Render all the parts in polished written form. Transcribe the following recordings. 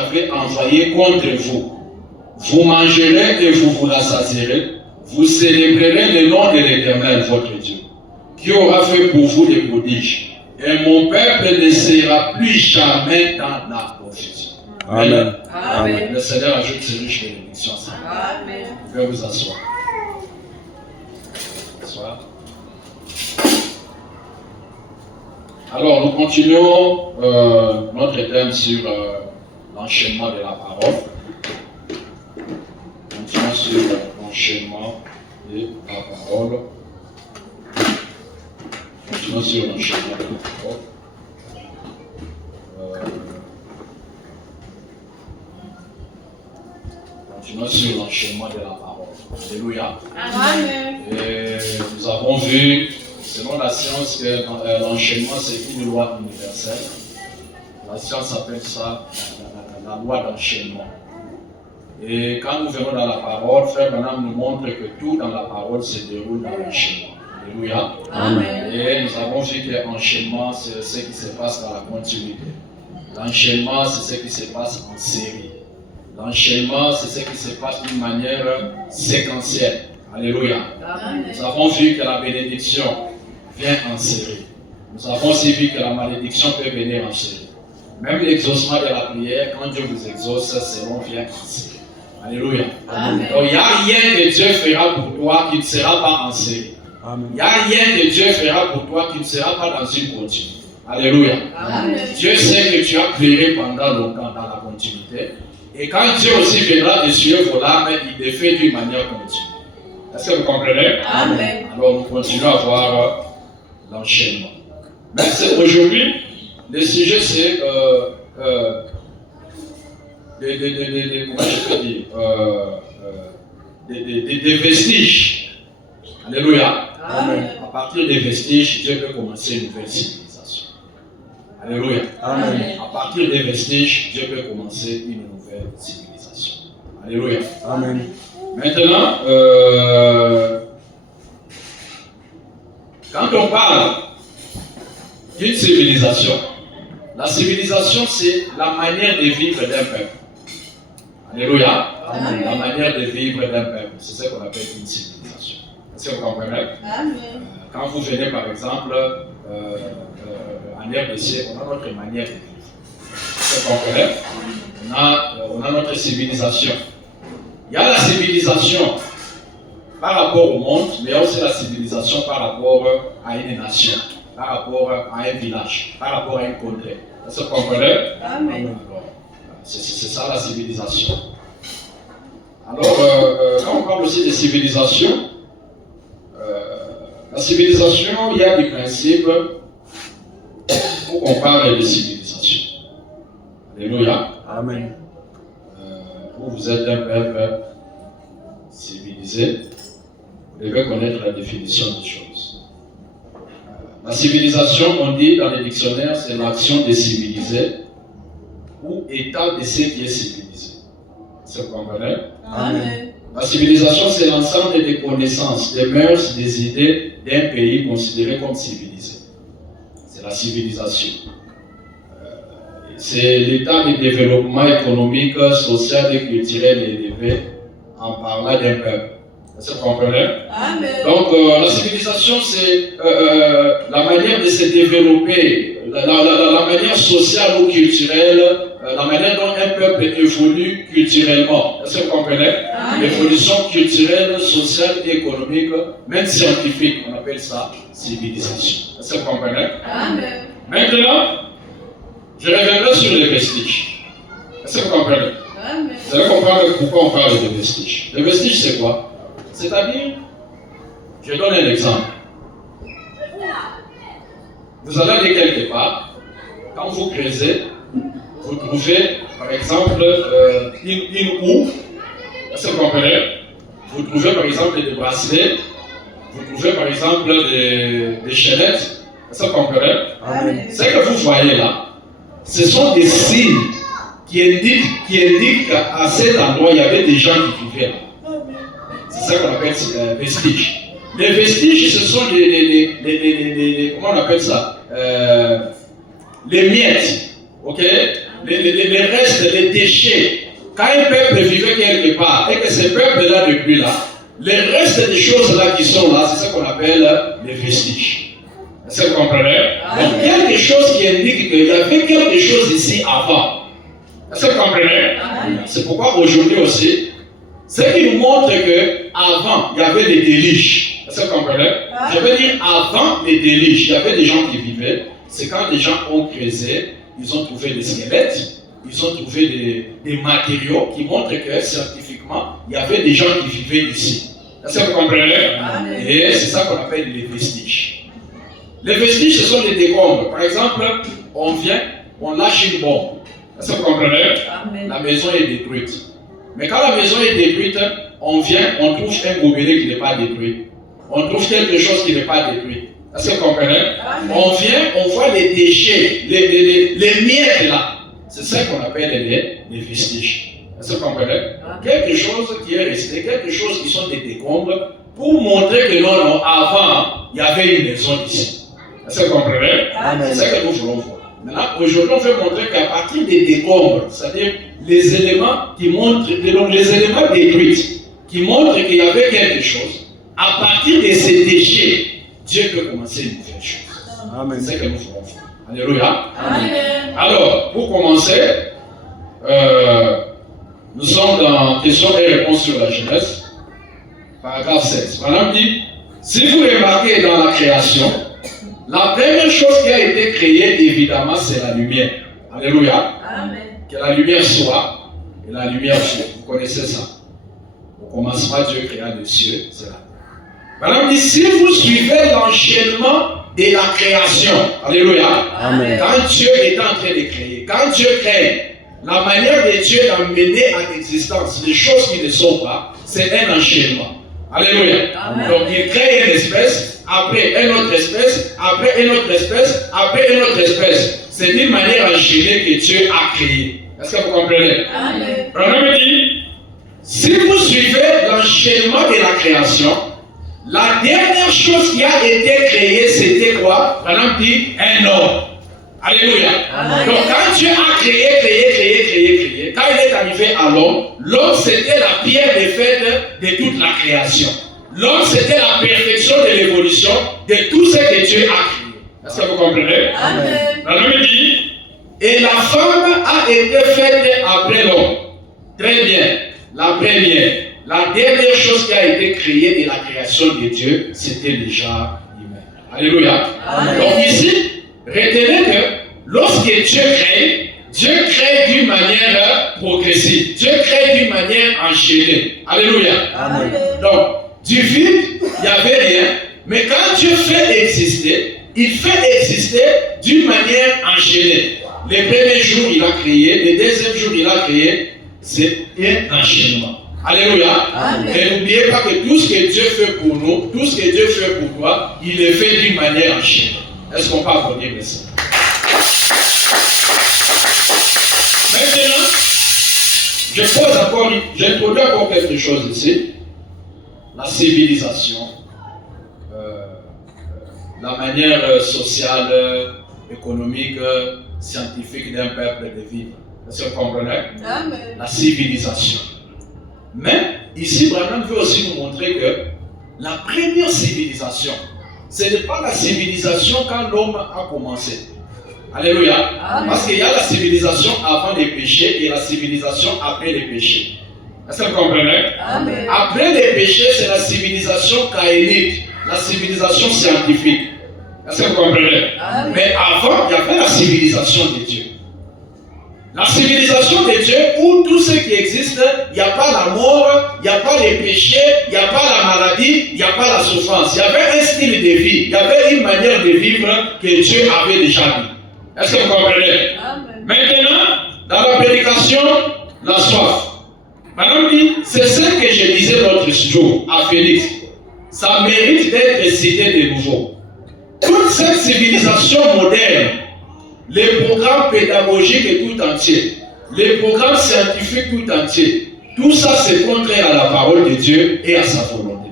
j'avais envoyé contre vous. Vous mangerez et vous vous rassasierez. Vous célébrerez le nom de l'Éternel, votre Dieu, qui aura fait pour vous des prodiges. Et mon peuple ne sera plus jamais dans la confusion. Amen. Amen. Le Seigneur ajoute ses riches bénédictions. Amen. Vous pouvez vous asseoir. Alors, nous continuons notre thème sur l'enchaînement de la parole. Continuons sur l'enchaînement de la parole. Continuons sur l'enchaînement de la parole. Continuons sur l'enchaînement de la parole. Alléluia. Amen. Et nous avons vu, selon la science, que l'enchaînement c'est une loi universelle. La science appelle ça la loi d'enchaînement. Et quand nous venons dans la parole, Frère Branham nous montre que tout dans la parole se déroule dans l'enchaînement. Alléluia. Amen. Et nous avons vu que l'enchaînement, c'est ce qui se passe dans la continuité. L'enchaînement, c'est ce qui se passe en série. L'enchaînement, c'est ce qui se passe d'une manière séquentielle. Alléluia. Amen. Nous avons vu que la bénédiction vient en série. Nous avons aussi vu que la malédiction peut venir en série. Même l'exaucement de la prière, quand Dieu vous exauce, c'est long vient en série. Alléluia. Amen. Donc il n'y a rien que Dieu fera pour toi qui ne sera pas en série. Il n'y a rien que Dieu fera pour toi qui ne sera pas dans une continuité. Alléluia. Amen. Dieu sait que tu as pleuré pendant longtemps dans la continuité. Et quand Dieu aussi viendra essuyer vos larmes, il le fait d'une manière continue. Est-ce que vous comprenez? Amen. Alors nous continuons à voir l'enchaînement. Mais aujourd'hui, le sujet c'est comment je peux dire, des vestiges. Alléluia. Amen. À partir des vestiges, Dieu peut commencer une nouvelle civilisation. Alléluia. Amen. À partir des vestiges, Dieu peut commencer une nouvelle civilisation. Alléluia. Amen. Maintenant, quand on parle d'une civilisation, la civilisation c'est la manière de vivre d'un peuple. Alléluia. Amen. La manière de vivre d'un peuple, c'est ce qu'on appelle une civilisation. Est-ce que vous comprenez? Amen. Quand vous venez par exemple en RDC, on a notre manière de vivre. Est-ce que vous comprenez? On a notre civilisation. Il y a la civilisation par rapport au monde, mais il y a aussi la civilisation par rapport à une nation, par rapport à un village, par rapport à une contrée. Est-ce que vous comprenez? Amen. C'est ça la civilisation. Alors, quand on parle aussi de civilisation, la civilisation, il y a des principes où on parle de civilisation. Alléluia. Amen. Vous êtes un peuple civilisé, vous devez connaître la définition des choses. La civilisation, on dit dans les dictionnaires, c'est l'action de civiliser ou état de ce qui est civilisé. C'est vous comprenez? Amen. La civilisation, c'est l'ensemble des connaissances, des mœurs, des idées d'un pays considéré comme civilisé. C'est la civilisation. C'est l'état de développement économique, social et culturel élevé en parlant d'un peuple. Est-ce que vous comprenez? Amen. Donc, la civilisation, c'est la manière de se développer, la manière sociale ou culturelle, la manière dont un peuple évolue culturellement. Est-ce que vous comprenez? Amen. L'évolution culturelle, sociale et économique, même scientifique, on appelle ça civilisation. Est-ce que vous comprenez? Amen. Maintenant, je reviendrai sur les vestiges. Est-ce que vous comprenez? Amen. Vous allez comprendre pourquoi on parle de vestiges. Les vestiges, c'est quoi? C'est-à-dire, je donne un exemple. Vous allez aller quelque part, quand vous creusez, vous trouvez, par exemple, une houe. Est-ce que vous comprenez? Vous trouvez, par exemple, des bracelets. Vous trouvez, par exemple, des chaînettes. Est-ce que vous comprenez? Amen. Ce que vous voyez là, ce sont des signes qui indiquent qu'à cet endroit, il y avait des gens qui vivaient là. C'est ça qu'on appelle vestiges. Les vestiges, ce sont comment on appelle ça? Les miettes. Ok? les restes, les déchets. Quand un peuple vivait quelque part et que ce peuple-là n'est plus là, les restes des choses là qui sont là, c'est ce qu'on appelle les vestiges. Est-ce que vous comprenez? Donc, quelque chose qui indique qu'il y avait quelque chose ici avant. Est-ce que vous comprenez? C'est pourquoi aujourd'hui aussi, ce qui nous montre qu'avant, il y avait des déluges. Est-ce que vous comprenez? Je veux dire, avant les déluges, il y avait des gens qui vivaient. C'est quand les gens ont creusé, ils ont trouvé des squelettes, ils ont trouvé des matériaux qui montrent que scientifiquement, il y avait des gens qui vivaient ici. Est-ce que vous comprenez? Et c'est ça qu'on appelle les vestiges. Les vestiges, ce sont des décombres. Par exemple, on vient, on lâche une bombe. Est-ce que vous comprenez? La maison est détruite. Mais quand la maison est détruite, on vient, on trouve un gobelet qui n'est pas détruit. On trouve quelque chose qui n'est pas détruit. Est-ce que vous comprenez? On vient, on voit les déchets, les miettes là. C'est ça qu'on appelle les vestiges. Est-ce que vous comprenez? Quelque chose qui est resté, quelque chose qui sont des décombres pour montrer que non, avant, il y avait une maison ici. Est-ce que vous comprenez? C'est ça que nous voulons voir. Maintenant, aujourd'hui, on veut montrer qu'à partir des décombres, c'est-à-dire les éléments qui montrent, les éléments détruits, qui montrent qu'il y avait quelque chose, à partir de ces déchets, Dieu peut commencer une nouvelle chose. C'est ce que nous voulons faire. Alléluia. Amen. Alors, pour commencer, nous sommes dans questions et réponses sur la Genèse, paragraphe 16. Madame dit, si vous remarquez dans la création, la première chose qui a été créée, évidemment, c'est la lumière. Alléluia. Amen. Que la lumière soit et la lumière soit. Vous connaissez ça. Au commencement, Dieu créa les cieux, c'est là. Madame dit, si vous suivez l'enchaînement de la création, alléluia, Amen. quand Dieu est en train de créer, quand Dieu crée, la manière de Dieu d'amener à l'existence les choses qui ne sont pas, c'est un enchaînement. Alléluia. Amen. Donc il crée une espèce, après une autre espèce, après une autre espèce, après une autre espèce. C'est d'une manière enchaînée que Dieu a créé. Est-ce que vous comprenez? Amen. Branham dit, si vous suivez l'enchaînement de la création, la dernière chose qui a été créée, c'était quoi? Branham dit, un homme. Alléluia. Amen. Donc quand Dieu a créé, quand il est arrivé à l'homme, l'homme c'était la pierre de fête de toute la création. L'homme c'était la perfection de l'évolution de tout ce que Dieu a créé. Est-ce que vous comprenez? Amen. Branham dit, et la femme a été faite après l'homme. Très bien. La première, la dernière chose qui a été créée de la création de Dieu, c'était déjà l'humain. Alléluia. Amen. Donc ici, retenez que lorsque Dieu crée d'une manière progressive. Dieu crée d'une manière enchaînée. Alléluia. Amen. Donc, du vide, il n'y avait rien. Mais quand Dieu fait exister, il fait exister d'une manière enchaînée. Les premiers jours, il a créé. Les deuxièmes jours, il a créé. C'est un enchaînement. Alléluia. Amen. Et n'oubliez pas que tout ce que Dieu fait pour nous, tout ce que Dieu fait pour toi, il le fait d'une manière enchaînée. Est-ce qu'on peut applaudir ça? Maintenant, j'introduis encore quelque chose ici. La civilisation, la manière sociale, économique, scientifique d'un peuple de vivre. Est-ce que vous comprenez? Amen. La civilisation. Mais ici, Branham veut aussi nous montrer que la première civilisation, ce n'est pas la civilisation quand l'homme a commencé. Alléluia. Amen. Parce qu'il y a la civilisation avant les péchés et la civilisation après les péchés. Est-ce que vous comprenez? Amen. Après les péchés, c'est la civilisation caïnique, la civilisation scientifique. Est-ce que vous comprenez? Amen. Mais avant, il y avait la civilisation de Dieu. La civilisation de Dieu où tout ce qui existe, il n'y a pas la mort, il n'y a pas les péchés, il n'y a pas la maladie, il n'y a pas la souffrance. Il y avait un style de vie, il y avait une manière de vivre que Dieu avait déjà mis. Est-ce que vous comprenez? Amen. Maintenant, dans la prédication, la soif. Madame dit, c'est ce que je disais l'autre jour à Félix. Ça mérite d'être cité de nouveau. Toute cette civilisation moderne, les programmes pédagogiques tout entiers, les programmes scientifiques tout entiers, tout ça c'est contraire à la parole de Dieu et à sa volonté.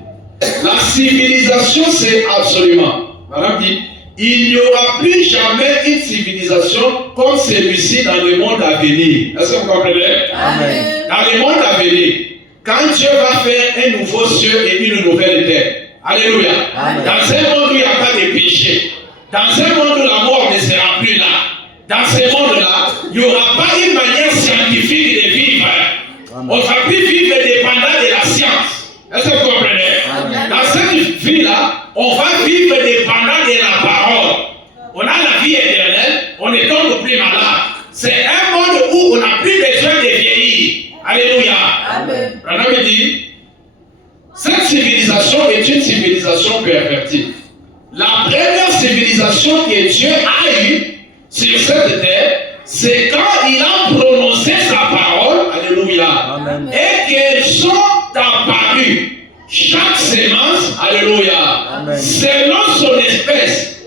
La civilisation c'est absolument, Madame dit, il n'y aura plus jamais une civilisation comme celui-ci dans le monde à venir. Est-ce que vous comprenez? Amen. Dans le monde à venir, quand Dieu va faire un nouveau ciel et une nouvelle terre, alléluia. Amen. Dans un monde où il n'y a pas de péché, dans un monde où la mort ne sera plus là, dans ce monde-là, il n'y aura pas une manière scientifique de vivre. Amen. On ne va plus vivre dépendant de la science. Est-ce que vous comprenez? Amen. Dans cette vie-là, on va vivre dépendant de la parole. On a la vie éternelle, on ne tombe plus malade. C'est un monde où on n'a plus besoin de vieillir. Alléluia. Amen. Branham dit, cette civilisation est une civilisation pervertie. La première civilisation que Dieu a eue sur cette terre, c'est quand il a prononcé sa parole, alléluia, Amen. et qu'elles sont apparues. Chaque sémence, alléluia, Amen. selon son espèce.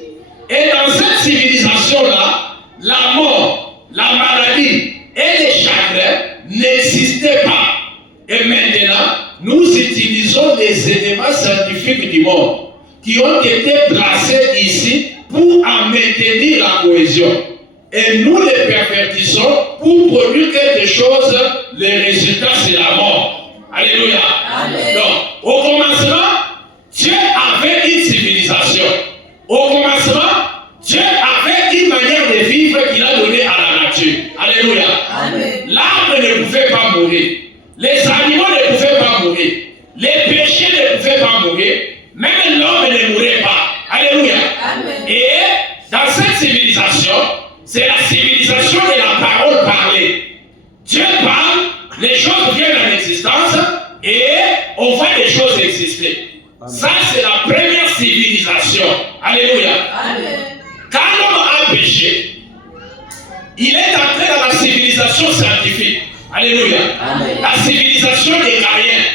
Et dans cette civilisation-là, la mort, la maladie et les chagrins n'existaient pas. Et maintenant, nous utilisons les éléments scientifiques du monde qui ont été placés ici pour en maintenir la cohésion. Et nous les pervertissons pour produire quelque chose, le résultat c'est la mort. Alléluia. Amen. Donc, au commencement, Dieu avait une civilisation. Au commencement, Dieu avait une manière de vivre qu'il a donnée à la nature. Alléluia. Amen. L'arbre ne pouvait pas mourir. Les animaux ne pouvaient pas mourir. Les péchés ne pouvaient pas mourir. Même l'homme ne mourrait pas. Alléluia. Amen. Et dans cette civilisation, c'est la civilisation de la parole parlée. Dieu parle, les choses viennent en existence et on voit les choses exister. Amen. Ça, c'est la première civilisation. Alléluia. Amen. Quand l'homme a péché, il est entré dans la civilisation scientifique. Alléluia. Amen. La civilisation des Caïens.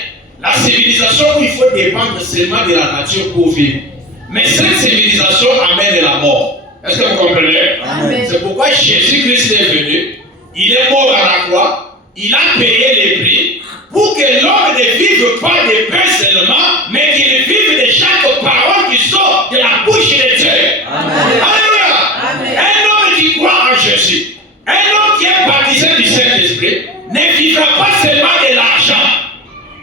La civilisation où il faut dépendre seulement de la nature pour vivre. Mais cette civilisation amène la mort. Est-ce que vous comprenez? Amen. C'est pourquoi Jésus-Christ est venu. Il est mort à la croix. Il a payé les prix pour que l'homme ne vive pas de pain seulement, mais qu'il vive de chaque parole qui sort de la bouche de Dieu. Amen. Alléluia. Amen. Un homme qui croit en Jésus, un homme qui est baptisé du Saint-Esprit, ne vivra pas seulement de l'argent.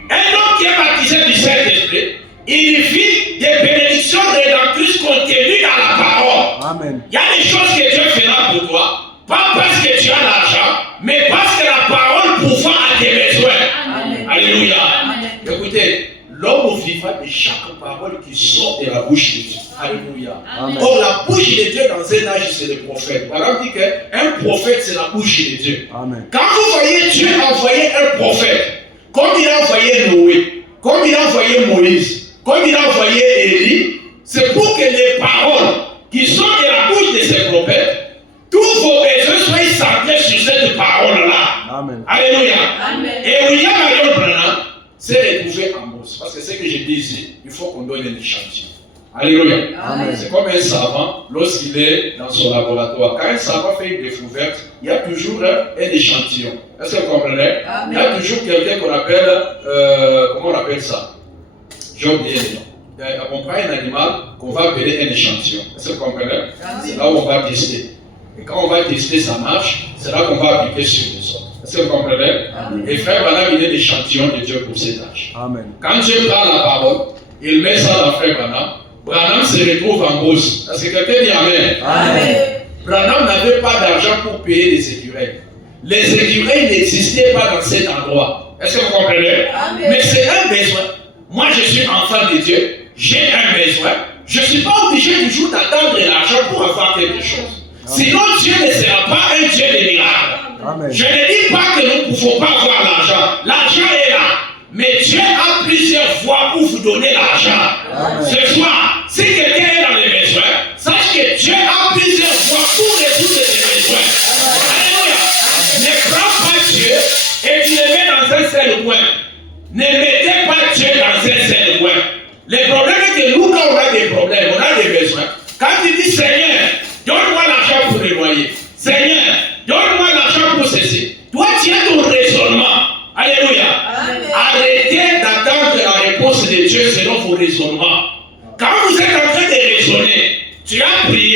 Un homme qui est baptisé du Saint-Esprit, il vit des bénédictions rédemptrices contenues dans la parole. Amen. Il y a des choses que Dieu fera pour toi, pas parce que tu as l'argent, mais parce que la parole pourvoit à tes besoins. Amen. Alléluia. Amen. Écoutez, l'homme vivra de chaque parole qui sort de la bouche de Dieu. Alléluia. Amen. Or, la bouche de Dieu dans un âge, c'est le prophète. Voilà, on dit qu'un prophète, c'est la bouche de Dieu. Amen. Quand vous voyez Dieu envoyer un prophète, comme il a envoyé Noé, comme il a envoyé Moïse, comme il a envoyé Élie, c'est pour que les paroles qui sont de la bouche de ces prophètes, tous vos besoins soient centrés sur cette parole-là. Amen. Alléluia. Amen. Et William Marion Branham s'est retrouvé en bourse. Parce que c'est ce que je dis ici, il faut qu'on donne un échantillon. Alléluia. Amen. C'est comme un savant lorsqu'il est dans son laboratoire. Quand un savant fait une découverte, il y a toujours un échantillon. Est-ce que vous comprenez? Il y a toujours quelqu'un qu'on appelle, comment on appelle ça? J'ai oublié le nom. On prend un animal qu'on va appeler un échantillon. Est-ce que vous comprenez? C'est là où on va tester. Et quand on va tester, ça marche, c'est là qu'on va appliquer sur les autres. Est-ce que vous comprenez? Amen. Et frère Branham, il est l'échantillon de Dieu pour cet âge. Amen. Quand Dieu prend la parole, il met ça dans frère Branham. Branham se retrouve en bourse. Est-ce que quelqu'un dit Amen? Amen. Branham n'avait pas d'argent pour payer les écureuils. Les écureuils n'existaient pas dans cet endroit. Est-ce que vous comprenez? Amen. Mais c'est un besoin. Moi, je suis enfant de Dieu. J'ai un besoin. Je ne suis pas obligé toujours d'attendre l'argent pour avoir quelque chose. Sinon, Dieu ne sera pas un Dieu de miracles. Amen. Je ne dis pas que nous ne pouvons pas avoir l'argent. L'argent est là. Mais Dieu a plusieurs voies pour vous donner l'argent. Amen. Ce soir, si quelqu'un est dans les besoins, sache que Dieu a plusieurs voies pour résoudre les besoins. Alléluia. Ne prends pas Dieu et tu le mets dans un seul coin. Ne mettez pas Dieu dans un seul coin. Le problème est que nous, quand on a des problèmes, on a des besoins. Quand tu dis Seigneur, donne-moi l'argent pour le loyer. Seigneur, donne-moi l'argent pour ceci. Toi, tu as ton raisonnement. Alléluia. Amen. Arrêtez d'attendre la réponse de Dieu selon vos raisonnements. Quand vous êtes en train de raisonner, tu as prié,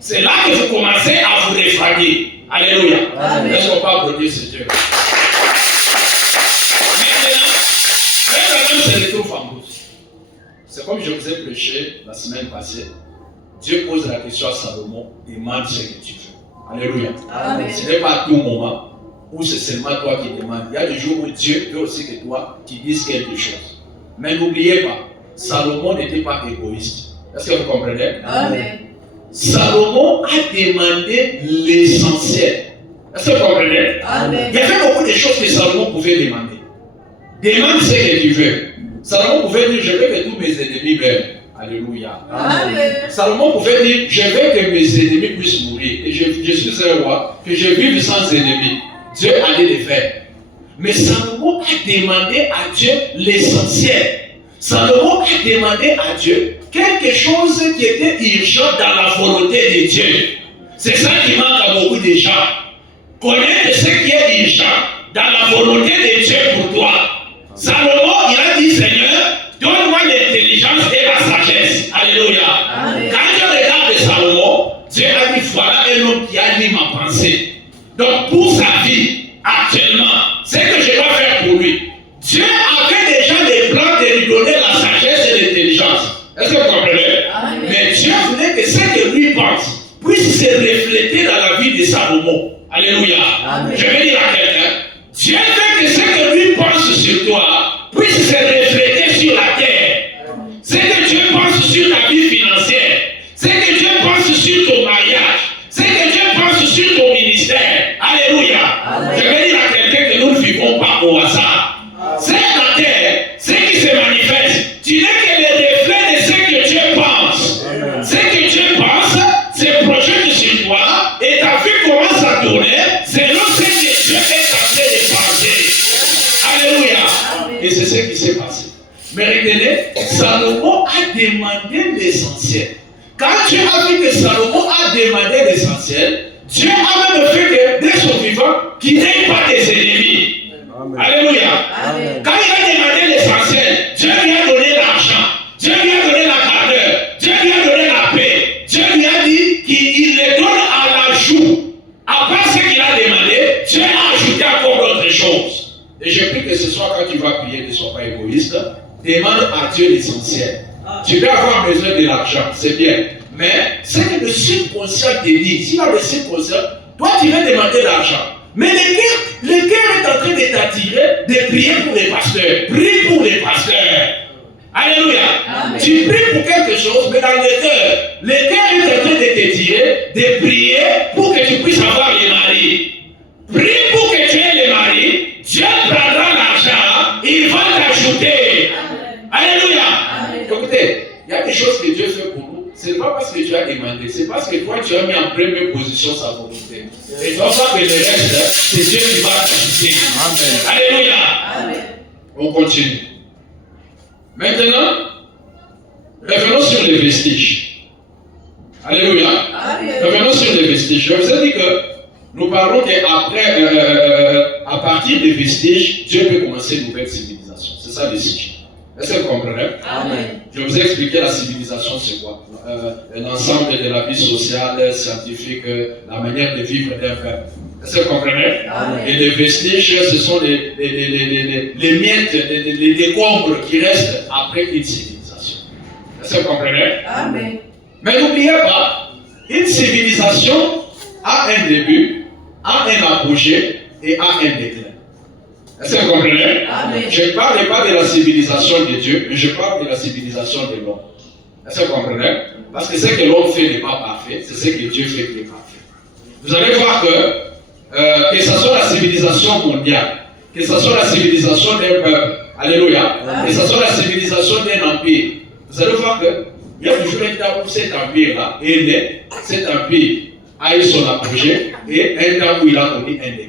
c'est là que vous commencez à vous réfraguer. Alléluia. Est-ce qu'on peut applaudir ce Dieu? Maintenant, se retrouve en route. C'est comme je vous ai prêché la semaine passée. Dieu pose la question à Salomon, demande ce que tu veux. Alléluia. Amen. Ce n'est pas à tout moment où c'est seulement toi qui demandes. Il y a des jours où Dieu veut aussi que toi, tu dises quelque chose. Mais n'oubliez pas, Salomon n'était pas égoïste. Est-ce que vous comprenez? Amen. Salomon a demandé l'essentiel. Est-ce que vous comprenez? Amen. Il y avait beaucoup de choses que Salomon pouvait demander. Demande ce que tu veux. Salomon pouvait dire, je veux que tous mes ennemis meurent. Alléluia. Amen. Salomon pouvait dire, je veux que mes ennemis puissent mourir. Que je suis un roi, que je vive sans ennemis. Dieu allait le faire. Mais Salomon a demandé à Dieu l'essentiel. Salomon a demandé à Dieu quelque chose qui était urgent dans la volonté de Dieu. C'est ça qui manque à beaucoup de gens. Connaître ce qui est urgent dans la volonté de Dieu pour toi. Salomon, il a dit, Seigneur, donne-moi l'intelligence et la sagesse. Alléluia. Amen. Quand je regarde Salomon, Dieu a dit, voilà un homme qui a lu ma pensée. Donc pour sa vie, actuellement, ce que je dois faire pour lui, Dieu avait déjà des plans de lui donner la sagesse et l'intelligence. Est-ce que vous comprenez? Amen. Mais Dieu voulait que ce que lui pense puisse se refléter dans la vie de Salomon. Alléluia. Amen. Je vais dire à quelqu'un, Dieu veut que ce que lui pense sur toi puisse se refléter sur la terre. Ce que Dieu pense sur ta vie financière, ce que Dieu pense sur ton mariage, ce que Dieu pense sur ton ministère. Alléluia. Amen. Je vais dire à quelqu'un que nous ne vivons pas au hasard. C'est la terre, ce qui se manifeste. Tu n'es que le reflet de ce que Dieu pense. Ce que Dieu pense se projette sur toi et ta vie commence à tourner selon ce que Dieu est en train de penser. Alléluia. Et c'est ce qui s'est passé. Mais retenez, Salomon a demandé l'essentiel. Quand Dieu a vu que Salomon a demandé l'essentiel, Dieu a même fait que dès son vivant, qu'il n'ait pas des ennemis. Amen. Alléluia. Amen. Quand il a demandé l'essentiel, Dieu lui a donné l'argent, Dieu lui a donné la grandeur, Dieu lui a donné la paix. Dieu lui a dit qu'il les donne à l'ajout. Après ce qu'il a demandé, Dieu a ajouté encore d'autres choses. Et je prie que ce soir, quand tu vas prier, ne sois pas égoïste. Demande à Dieu l'essentiel. Tu peux avoir besoin de l'argent, c'est bien. Mais c'est que le subconscient te dit, si dans le subconscient, toi tu veux demander l'argent. Mais le cœur est en train de t'attirer de prier pour les pasteurs. Prie pour les pasteurs. Alléluia. Amen. Tu pries pour quelque chose, mais dans le cœur est en train de te tirer de prier pour que tu puisses avoir les maris. Prie pour que tu aies les maris. Dieu prendra l'argent, il va t'ajouter. Alléluia. Amen. Écoutez, il y a des choses que Dieu fait pour nous. Ce n'est pas parce que tu as demandé, c'est parce que toi tu as mis en première position sa volonté. Et non pas que le reste, c'est Dieu qui va t'ajouter. Amen. Alléluia. Amen. On continue. Maintenant, revenons sur les vestiges. Alléluia. Amen. Revenons sur les vestiges. Je vous ai dit que nous parlons qu'après, à partir des vestiges, Dieu peut commencer une nouvelle civilisation. C'est ça le cycle. Est-ce que vous comprenez? Amen. Je vous ai expliqué la civilisation, c'est quoi? L'ensemble de la vie sociale, scientifique, la manière de vivre d'un peuple. Est-ce que vous comprenez? Amen. Et les vestiges, ce sont les miettes, les décombres qui restent après une civilisation. Est-ce que vous comprenez? Amen. Mais n'oubliez pas, une civilisation a un début, a un apogée et a un déclin. Est-ce que vous comprenez? Amen. Je ne parle pas de la civilisation de Dieu, mais je parle de la civilisation de l'homme. Est-ce que vous comprenez? Parce que ce que l'homme fait n'est pas parfait, c'est ce que Dieu fait qui est parfait. Vous allez voir que ce soit la civilisation mondiale, que ce soit la civilisation d'un peuple, alléluia, que ce soit la civilisation d'un empire, vous allez voir qu'il y a toujours un temps où cet empire-là est né, cet empire a eu son apogée, et un temps où il a connu un déclin.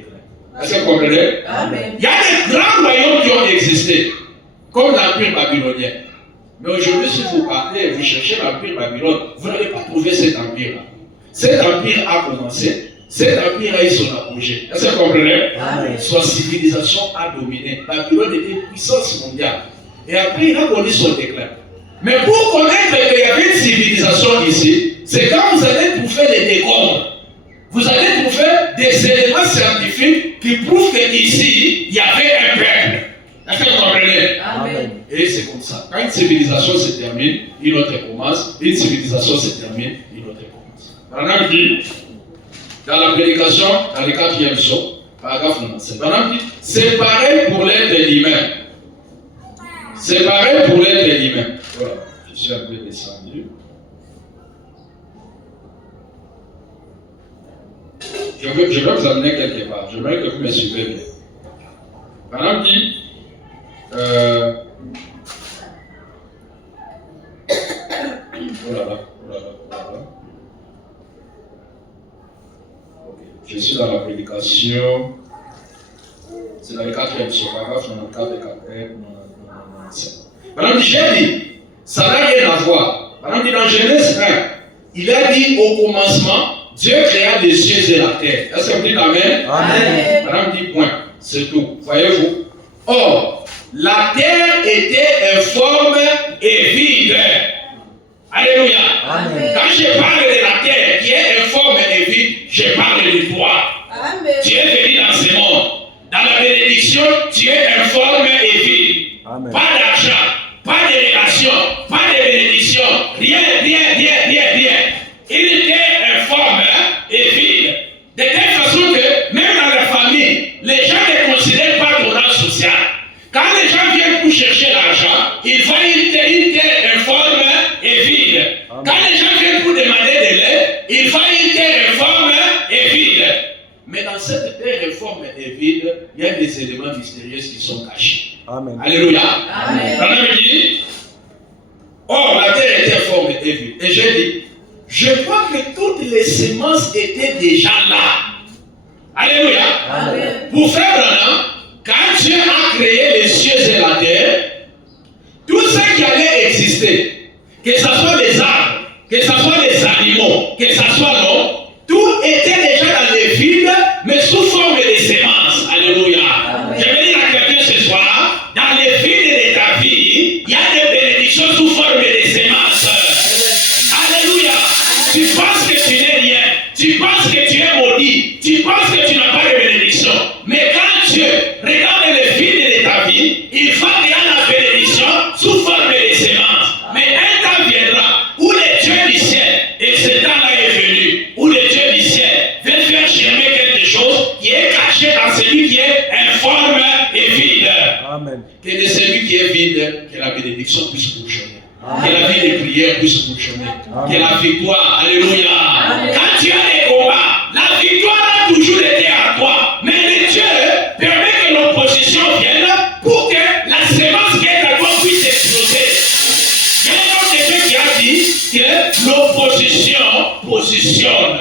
Est-ce que vous comprenez? Amen. Il y a des grands royaumes qui ont existé, comme l'empire babylonien. Mais aujourd'hui, si vous partez et vous cherchez l'empire Babylone, vous n'allez pas trouver cet empire-là. Cet empire a commencé, cet empire a eu son apogée. Est-ce que vous comprenez? Amen. Sa civilisation a dominé. Babylone était une puissance mondiale. Et après, il a connu son déclin. Mais pour connaître qu'il y avait une civilisation ici, c'est quand vous allez trouver les vous allez trouver des éléments scientifiques qui prouvent qu'ici, il y avait un peuple. Est-ce que vous comprenez? Amen. Et c'est comme ça. Quand une civilisation se termine, une autre commence. Une civilisation se termine, une autre commence. Branham dit, dans la prédication, dans le 4e psaume, paragraphe 97, Branham dit, c'est pareil pour l'être humain. C'est pareil pour l'être humain. Voilà, je suis un peu descendu. Je veux vous amener quelque part. Je veux que vous me suivez bien. Branham dit, Okay. Je suis dans la prédication. C'est dans le 4e psaume, paragraphe 94 et 95. Madame dit, j'ai dit, ça n'a rien à voir. Madame dit, dans Genèse 1, il a dit au commencement, Dieu créa les cieux et la terre. Est-ce que vous dites Amen? Amen. Madame dit, point. C'est tout. Voyez-vous? Or, la terre était informe et vide. Alléluia. Amen. Quand je parle de la terre qui est informe et vide, je parle de toi. Amen. Tu es venu dans ce monde. Dans la bénédiction, tu es informe et vide. Amen. Pas d'argent, pas de relation, pas de bénédiction. Rien. Il était informe et vide. De telle façon que, même dans la famille, les gens ne considèrent pas ton rang social. Quand les gens viennent pour chercher l'argent, ils voient une terre informe et vide. Amen. Quand les gens viennent pour demander de l'aide, ils voient une terre informe et vide. Mais dans cette terre informe et vide, il y a des éléments mystérieux qui sont cachés. Amen. Alléluia. Amen. On a dit, or la terre était informe et vide. Et j'ai dit, je crois que toutes les semences étaient déjà là. Alléluia. Amen. Pour faire Branham, quand Dieu a créé les cieux et la terre, tout ce qui allait exister, que ce soit les arbres, que ce soit les animaux, que ce soit l'homme, tout était déjà dans les vides, mais sous forme de semences. Alléluia. Amen. Je vais dire à quelqu'un ce soir, dans les vides de ta vie, il y a des bénédictions sous forme de semences. Alléluia. Tu penses que tu n'es rien, tu penses que tu es maudit, tu penses que tu n'as pas de bénédiction. Mais quand Dieu regarde les vides de ta vie, il va te donner la bénédiction sous forme de semences. Mais un temps viendra où le Dieu du ciel, et ce temps-là est venu, où le Dieu du ciel veut faire germer quelque chose qui est caché dans celui qui est informe et vide. Amen. Que de celui qui est vide, que la bénédiction puisse fonctionner. Amen. Que la vie de prière puisse fonctionner. Amen. Que la victoire, alléluia. Amen. Quand tu as des combats, la victoire a toujours été à toi. Mais le Dieu permet que l'opposition vienne pour que la sémence qui est à toi puisse exploser. Il y a un homme de Dieu qui a dit que l'opposition positionne.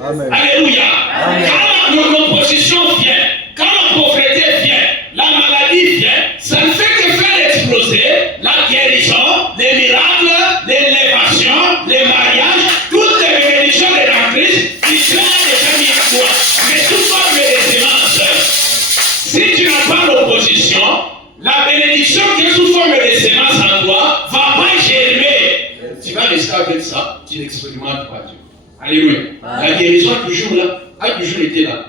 Amen. Alléluia. Amen. Quand l'opposition vient, quand la pauvreté vient, la maladie vient, ça ne fait que faire exploser la guérison, les miracles, l'élévation, les mariages, toutes les bénédictions de la Christ qui sont déjà mis à toi. Mais sous forme de sémence. Si tu n'as pas l'opposition, la bénédiction qui est sous forme de sémence en toi va pas germer. Tu vas rester avec ça, tu n'expérimentes pas Dieu. Alléluia. La guérison a toujours là, a toujours été là.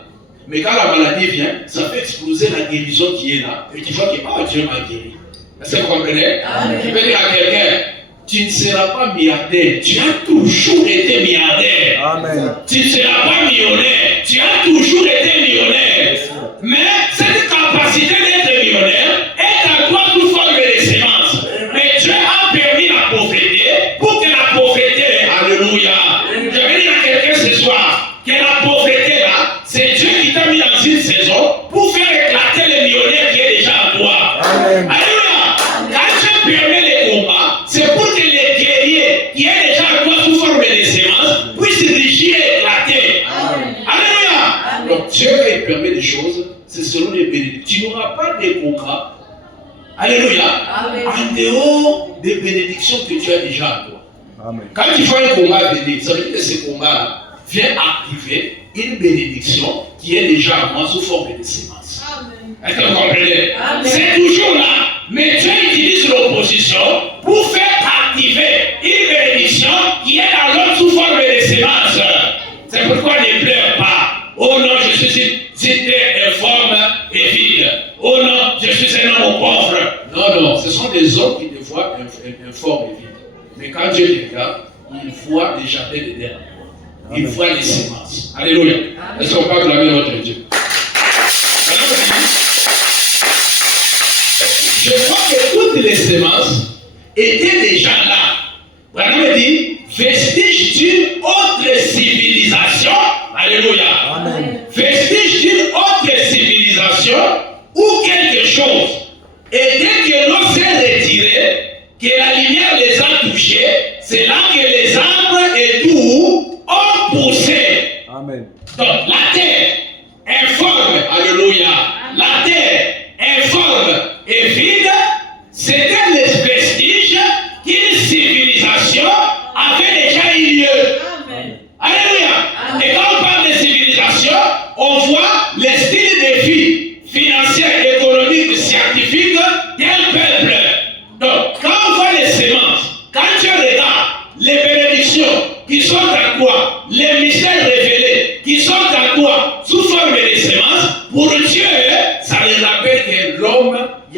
Mais quand la maladie vient, ça fait exploser la guérison qui est là. Et tu vois que Dieu m'a guéri. Est-ce que vous comprenez? Amen. Je vais dire à quelqu'un, tu ne seras pas milliardaire, tu as toujours été milliardaire. Amen. Tu ne seras pas millionnaire, tu as toujours été millionnaire. Mais cette capacité d'être millionnaire est à toi sous forme de sémence. Mais Dieu a permis la pauvreté pour que la pauvreté, alléluia. Je vais dire à quelqu'un ce soir que la pauvreté là, c'est Dieu qui t'a mis dans une saison pour faire éclater le millionnaire qui est déjà en toi. Amen. Alléluia. Quand Dieu permet les combats, c'est pour que les guerriers qui est déjà en toi sous forme de sémence puissent régir et éclater. Amen. Alléluia. Donc Dieu, quand il permet des choses, c'est selon les bénédictions. Tu n'auras pas de combats. Alléluia. Amen. En dehors des bénédictions que tu as déjà en toi. Amen. Quand tu fais un combat béni, ça veut dire que ce combat vient activer une bénédiction qui est déjà en moi sous forme de sémence. Amen. Est-ce que vous comprenez? Amen. C'est toujours là. Mais Dieu utilise l'opposition pour faire activer une bénédiction qui est dans l'autre sous forme de sémence. C'est pourquoi ne pleure pas. Oh non, je suis une cité informe et vide. Oh non, je suis un homme pauvre. Non, non, ce sont des hommes qui te voient informes et vides. Mais quand Dieu te regarde, il voit les jardins d'Éden. Il voit les semences. Alléluia. Est-ce qu'on peut acclamer notre Dieu? Je crois que toutes les semences étaient déjà là. Voilà, me dit, vestige d'une autre civilisation. Alléluia. Amen. Vestige d'une autre civilisation ou quelque chose. Et dès que l'eau s'est retirée, que la lumière les a touchés, c'est là que les arbres et tout ont poussé. Amen. Donc la terre informe, alléluia, la terre informe et vide, c'était les vestiges qu'une civilisation avait déjà eu lieu. Amen. Alléluia. Et quand on parle de civilisation, on voit les styles de vie financiers, économiques, scientifiques d'un peuple. Donc, quand on voit les semences, quand tu regardes les bénédictions qui sont en toi, les mystères révélés qui sont en toi sous forme de semences, pour Dieu, ça les rappelle que l'homme,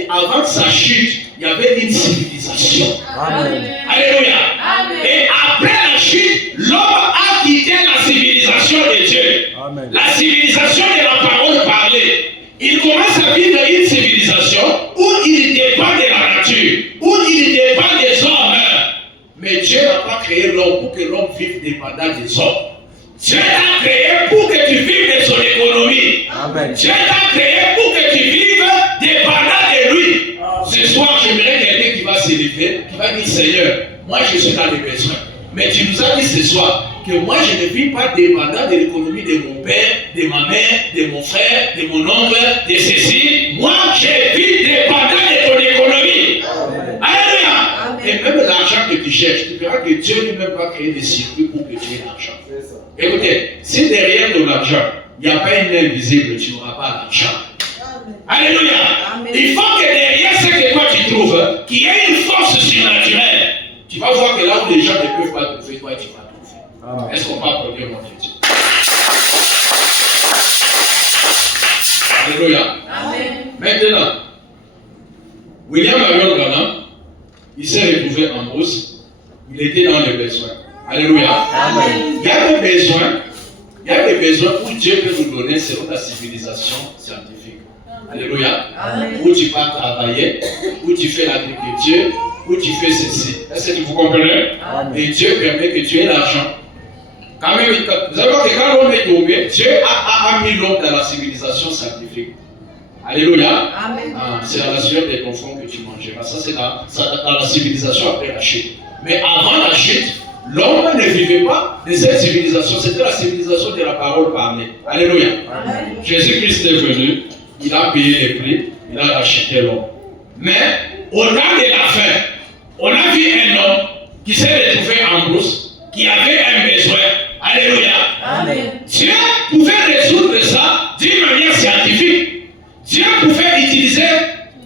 avant sa chute, il y avait une civilisation. Amen. Alléluia. Amen. Et après la chute, l'homme a quitté la civilisation de Dieu. Amen. La civilisation de la parole parlée. Il commence à vivre une civilisation où il dépend de la nature, où il dépend des hommes. Mais Dieu n'a pas créé l'homme pour que l'homme vive dépendant des hommes. Dieu t'a créé pour que tu vives de son économie. Amen. Dieu t'a créé pour que tu vives dépendant de lui. Ce soir, j'aimerais quelqu'un qui va s'élever, qui va dire Seigneur, moi je suis dans les besoins. Mais tu nous as dit ce soir que moi je ne vis pas dépendant de l'économie de mon père, de ma mère, de mon frère, de mon oncle, de ceci. Moi je vis dépendant de ton économie. Alléluia. Et même l'argent que tu cherches, tu verras que Dieu lui-même va créer des circuits pour que tu aies l'argent. Écoutez, si derrière ton argent, il n'y a pas une main visible, tu n'auras pas l'argent. Alléluia. Amen. Il faut que derrière ce que toi tu trouves, qu'il y ait une force surnaturelle. Tu vas voir que là où les gens ne peuvent pas trouver, toi tu vas trouver. Amen. Est-ce qu'on peut applaudir mon Dieu? Alléluia. Amen. Maintenant, William Marion Branham, il s'est retrouvé en brousse. Il était dans les besoins. Alléluia. Amen. Il y a des besoins. Il y a des besoins où Dieu peut nous donner selon la civilisation scientifique. Alléluia. Amen. Où tu pars travailler, où tu fais l'agriculture, où tu fais ceci. Est-ce que vous comprenez? Amen. Et Dieu permet que tu aies l'argent. Quand même, vous savez que quand l'homme est tombé, Dieu a mis l'homme dans la civilisation scientifique. Alléluia. Amen. Ah, c'est à la sueur des confrères que tu mangeras. Ça, c'est dans la civilisation après la chute. Mais avant la chute, l'homme ne vivait pas de cette civilisation. C'était la civilisation de la parole parlée. Alléluia. Amen. Jésus-Christ est venu, il a payé les prix, il a racheté l'homme. Mais au temps de la fin, on a vu un homme qui s'est retrouvé en brousse, qui avait un besoin. Alléluia. Amen. Dieu pouvait résoudre ça d'une manière scientifique. Dieu pouvait utiliser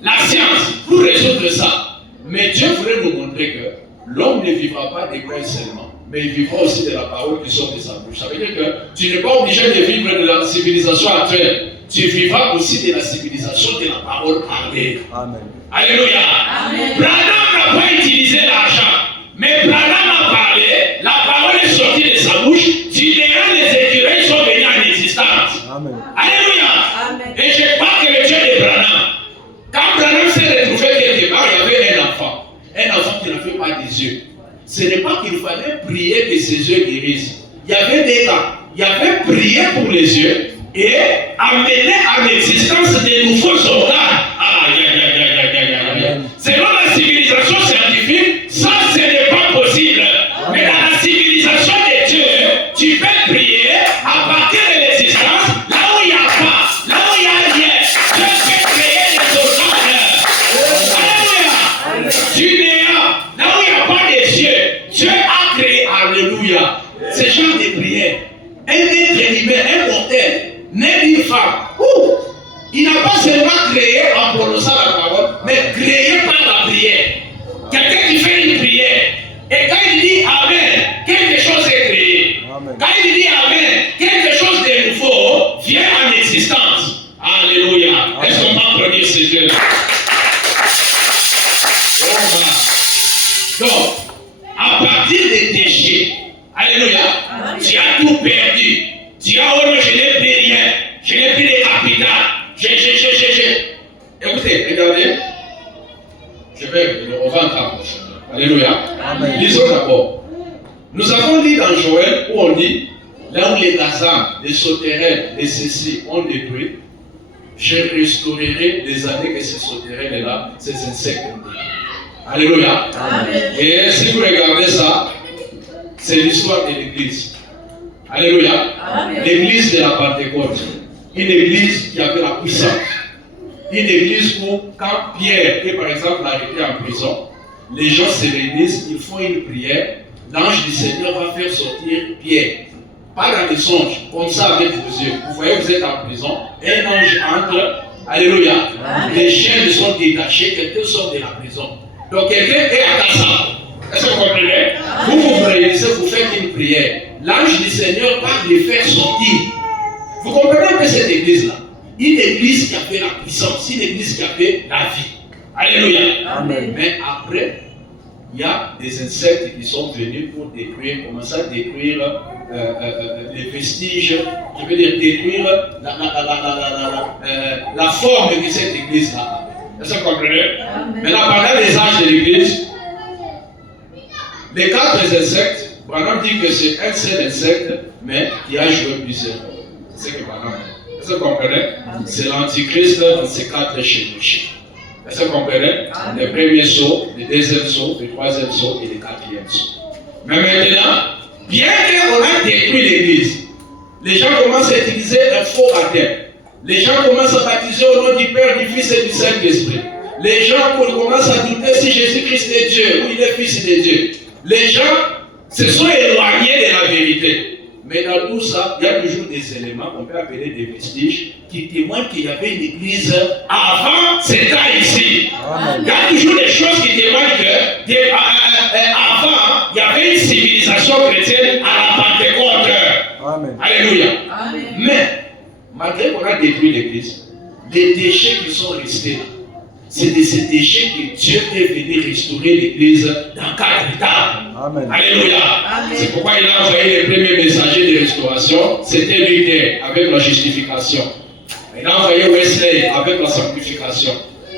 la science pour résoudre ça. Mais Dieu voulait nous montrer que l'homme ne vivra pas des pain seulement, mais il vivra aussi de la parole qui sort de sa bouche. Ça veut dire que tu n'es pas obligé de vivre de la civilisation actuelle. Tu vivras aussi de la civilisation de la parole parlée. Amen. Alléluia. Amen. Branham n'a pas utilisé l'argent, mais Branham a parlé, la parole est sortie de sa bouche, du néant les écureuils sont venus en existence. Amen. Alléluia. Amen. Et je crois que le Dieu de Branham, quand Branham s'est retrouvé quelque part, il y avait un enfant qui n'avait pas des yeux. Ce n'est pas qu'il fallait prier que ses yeux guérissent. Il y avait des cas. Il y avait prié pour les yeux et amené en existence de nouveaux organes. Selon la civilisation scientifique, ça ce n'est pas possible. Mais dans la civilisation de Dieu, tu peux prier à partir de l'existence, là où il n'y a pas, là où il n'y a rien. Dieu peut créer des organes. Alléluia. Du néant, là où il n'y a pas des yeux, Dieu a créé. Alléluia. Ce genre de prière. Un être humain, un mortel, né d'une femme. Il n'a pas seulement créé en prononçant la parole, mais créé par la prière. Quelqu'un qui fait une prière, et quand il dit Amen, quelque chose est créé. Amen. Quand il dit Amen, quelque chose de nouveau tout perdu. Tu as oh non, je n'ai plus rien. Je n'ai plus de capital. Écoutez, regardez. On va entrer. Alléluia. Amen. Lisons d'abord. Nous avons lu dans Joël où on dit, là où les gazans, les sauterelles, les cécis ont détruit, je restaurerai les années que ces sauterelles-là, ces insectes ont détruit. Alléluia. Amen. Et si vous regardez ça, c'est l'histoire de l'église. Alléluia. Amen. L'église de la Pentecôte. Une église qui avait la puissance. Une église où, quand Pierre est par exemple arrêté en prison, les gens se réunissent, ils font une prière, l'ange du Seigneur va faire sortir Pierre. Pas dans les songes, comme ça avec vos yeux. Vous voyez, vous êtes en prison, un ange entre, alléluia, les chaînes sont détachées, quelqu'un sort de la prison. Donc quelqu'un est à Gaza. Est-ce que vous comprenez? Vous vous réunissez, vous faites une prière. L'ange du Seigneur va les faire sortir. Vous comprenez que cette église-là, une église qui avait la puissance, une église qui avait la vie. Alléluia. Amen. Mais après, il y a des insectes qui sont venus pour détruire, commencer à détruire les vestiges, je veux dire détruire la forme de cette église-là. Est-ce que vous comprenez? Maintenant, pendant les âges de l'église, les 4 insectes, Branham dit que c'est un seul insecte, mais qui a joué plusieurs rôles. C'est ce que Branham dit. Est-ce que vous comprenez? C'est l'antichrist dans ces 4 chevauchés. Est-ce que vous comprenez? Le premier saut, le deuxième saut, le troisième saut et le quatrième saut. Mais maintenant, bien qu'on a détruit l'église, les gens commencent à utiliser un faux baptême. Les gens commencent à baptiser au nom du Père, du Fils et du Saint-Esprit. Les gens commencent à douter si Jésus-Christ est Dieu ou il est Fils de Dieu. Les gens se sont éloignés de la vérité. Mais dans tout ça, il y a toujours des éléments qu'on peut appeler des vestiges qui témoignent qu'il y avait une église avant cet temps ici. Amen. Il y a toujours des choses qui témoignent que avant, il y avait une civilisation chrétienne à la Pentecôte. Amen. Alléluia. Amen. Mais, malgré qu'on a détruit l'église, les déchets qui sont restés là, c'est de ces déchets que Dieu est venu restaurer l'église dans 4 étapes. Amen. Alléluia. Amen. C'est pourquoi il a envoyé les premiers messagers de restauration. C'était Luther avec la justification. Il a envoyé Wesley avec la sanctification.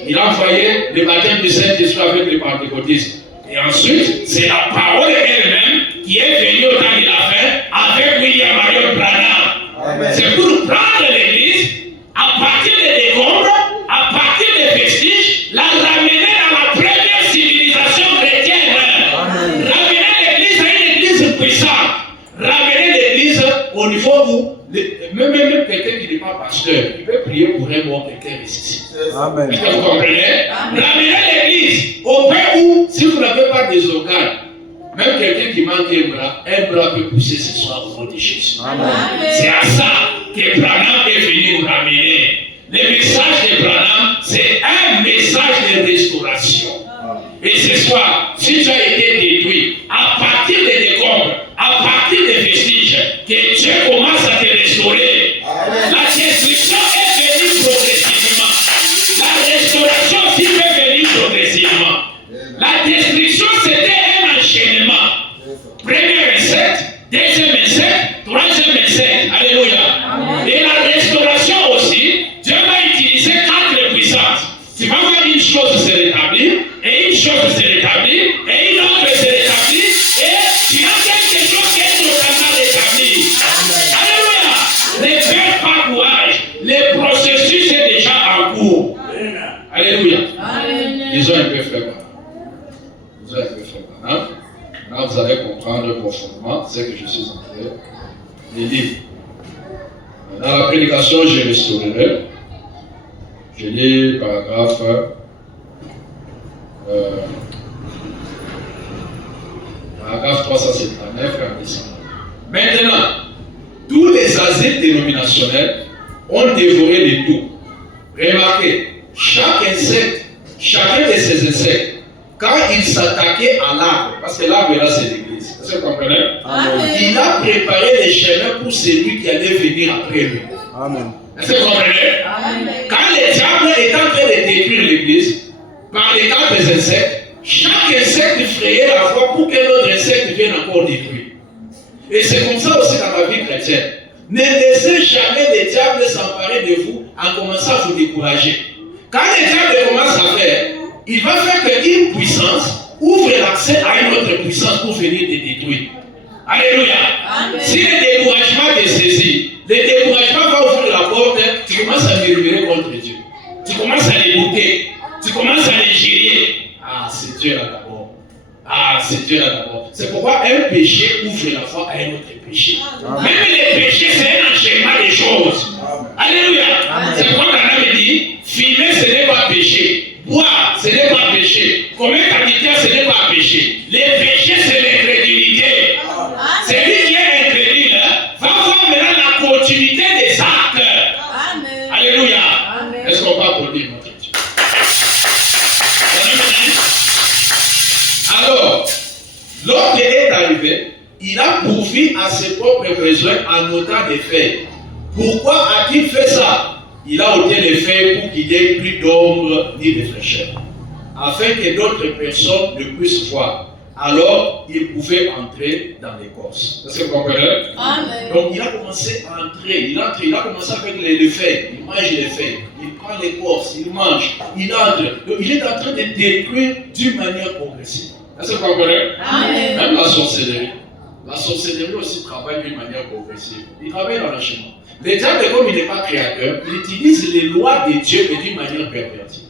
Il a envoyé le baptême du Saint-Esprit avec le pentecôtisme. Et ensuite, c'est la parole elle-même qui est venue au temps de la fin avec William Marion Branham. Amen. C'est pour prendre l'église à partir des décombres, à partir des vestiges, la ramener dans la première civilisation chrétienne. Amen. Ramener l'église à une église puissante. Ramener l'église au niveau où, même quelqu'un qui n'est pas pasteur, il peut prier pour un mort, quelqu'un ressuscite. Amen. Est-ce que vous comprenez? Amen. Ramener l'église au point où, si vous n'avez pas des organes, même quelqu'un qui manque un bras peut pousser ce soir au nom de Jésus. Amen. C'est à ça que Branham est venu nous ramener. Le message de Branham, c'est un message de restauration. Et ce soir, si tu as été détruit, à partir des décombres, à partir des vestiges, que Dieu commence à te restaurer. La destruction est venue progressivement. La restauration aussi peut venir progressivement. La destruction, c'était un enchaînement. Premier insecte, deuxième insecte, troisième insecte. Alléluia. Et la restauration aussi, Dieu va utiliser 4 puissances. Tu vas voir une chose se rétablir, et une chose se rétablir, et une autre se rétablir, et tu as quelque chose qui est totalement rétabli. Alléluia. Ne perds pas courage. Le processus est déjà en cours. Alléluia. Amen. Disons un peu frère. Disons un peu frère. Hein? Maintenant, vous allez comprendre profondément ce que je suis en train de dire. Dans la prédication, je restaurerai. Je lis paragraphe paragraphe 379 en descendant. Maintenant, tous les asiles dénominationnels ont dévoré les tout. Remarquez, chaque insecte, chacun de ces insectes, quand il s'attaquait à l'arbre, parce que l'arbre là c'est l'église, est-ce que vous comprenez? Amen. Il a préparé les chemins pour celui qui allait venir après lui. Amen. Est-ce que vous comprenez? Amen. Quand le diable est en train de détruire l'église, par les 4 insectes, chaque insecte frayait la voie pour que l'autre insecte vienne encore détruire. Et c'est comme ça aussi dans la vie chrétienne. Ne laissez jamais le diable s'emparer de vous en commençant à vous décourager. Quand le diable commence à faire, il va faire qu'une puissance ouvre l'accès à une autre puissance pour venir te détruire. Alléluia. Amen. Si le découragement te saisit, le découragement va ouvrir la porte, tu commences à murmurer contre Dieu. Tu commences à l'écouter. Tu commences à les gérer. Ah, c'est Dieu là d'abord. Ah, c'est Dieu là d'abord. C'est pourquoi un péché ouvre la foi à un autre péché. Amen. Même les péchés, c'est un enchaînement des choses. Amen. Alléluia. Amen. C'est pourquoi la Bible dit, fumer, ce n'est pas péché. Boire, ce n'est pas péché. Commettre adultère, ce n'est pas péché. Les péchés, c'est l'incrédulité. Celui qui est incrédule va voir maintenant la continuité des actes. Amen. Alléluia. Amen. Est-ce qu'on va applaudir notre Dieu? Alors, l'homme est arrivé, il a pourvu à ses propres besoins en ôtant des feuilles. Pourquoi a-t-il fait ça? Il a ôté les feuilles pour qu'il n'y ait plus d'ombre ni de fraîcheur, afin que d'autres personnes ne puissent voir. Alors, il pouvait entrer dans l'écorce. Est-ce que vous comprenez? Amen. Donc, il a commencé à entrer. Il a commencé avec les feuilles. Il mange les feuilles. Il prend l'écorce. Il mange. Il entre. Donc, il est en train de détruire d'une manière progressive. Est-ce que vous comprenez? Amen. Même la sorcellerie. La sorcellerie aussi travaille d'une manière progressive. Il travaille dans le chemin. Le diable, comme il n'est pas créateur, il utilise les lois de Dieu mais d'une manière pervertie.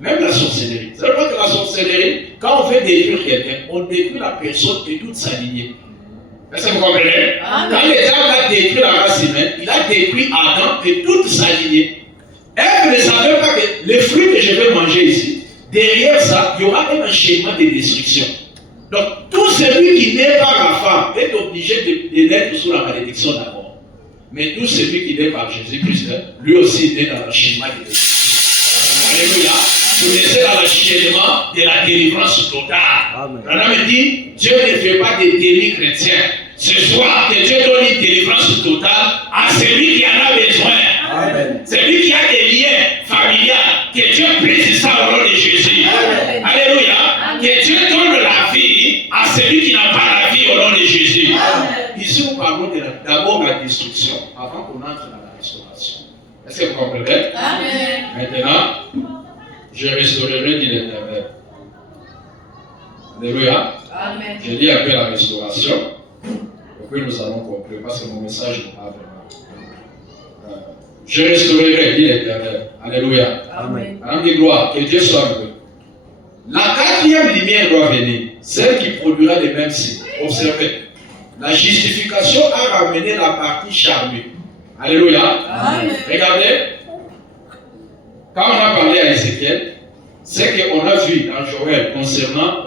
Même la sorcellerie. C'est vrai que la sorcellerie, quand on veut détruire quelqu'un, on détruit la personne et toute sa lignée. Est-ce que vous comprenez? Amen. Quand le diable a détruit la race humaine, il a détruit Adam et toute sa lignée. Ève ne savait pas que les fruits que je vais manger ici, derrière ça, il y aura un enchaînement de destruction. Donc, tout celui qui n'est pas la femme est obligé de naître sous la malédiction d'abord. Mais tout celui qui n'est pas Jésus-Christ, lui aussi est dans l'enchaînement de destruction. Alléluia. Vous êtes dans l'enchaînement de la délivrance totale. On me dit, Dieu ne fait pas des délits chrétiens. Ce soir, que Dieu donne une délivrance totale à celui qui en a besoin. Amen. Celui qui a des liens familiaux, que Dieu brise ça au nom de Jésus. Amen. Alléluia. Amen. Que Dieu donne la vie à celui qui n'a pas la vie au nom de Jésus. Amen. Ici, nous parlons d'abord de la destruction avant qu'on entre dans la restauration. Est-ce que vous comprenez? Amen. Maintenant, je restaurerai, dit l'Éternel. Alléluia. Amen. Je lis un peu la restauration. Et puis nous allons conclure parce que mon message n'est pas vraiment. Je restaurerai, dit l'Éternel. Alléluia. Amen. Amen de gloire, que Dieu soit heureux. La quatrième lumière doit venir, celle qui produira les mêmes signes. Observez. La justification a ramené la partie charnue. Alléluia. Amen. Regardez. Quand on a parlé à Ézéchiel, c'est qu'on a vu dans Joël concernant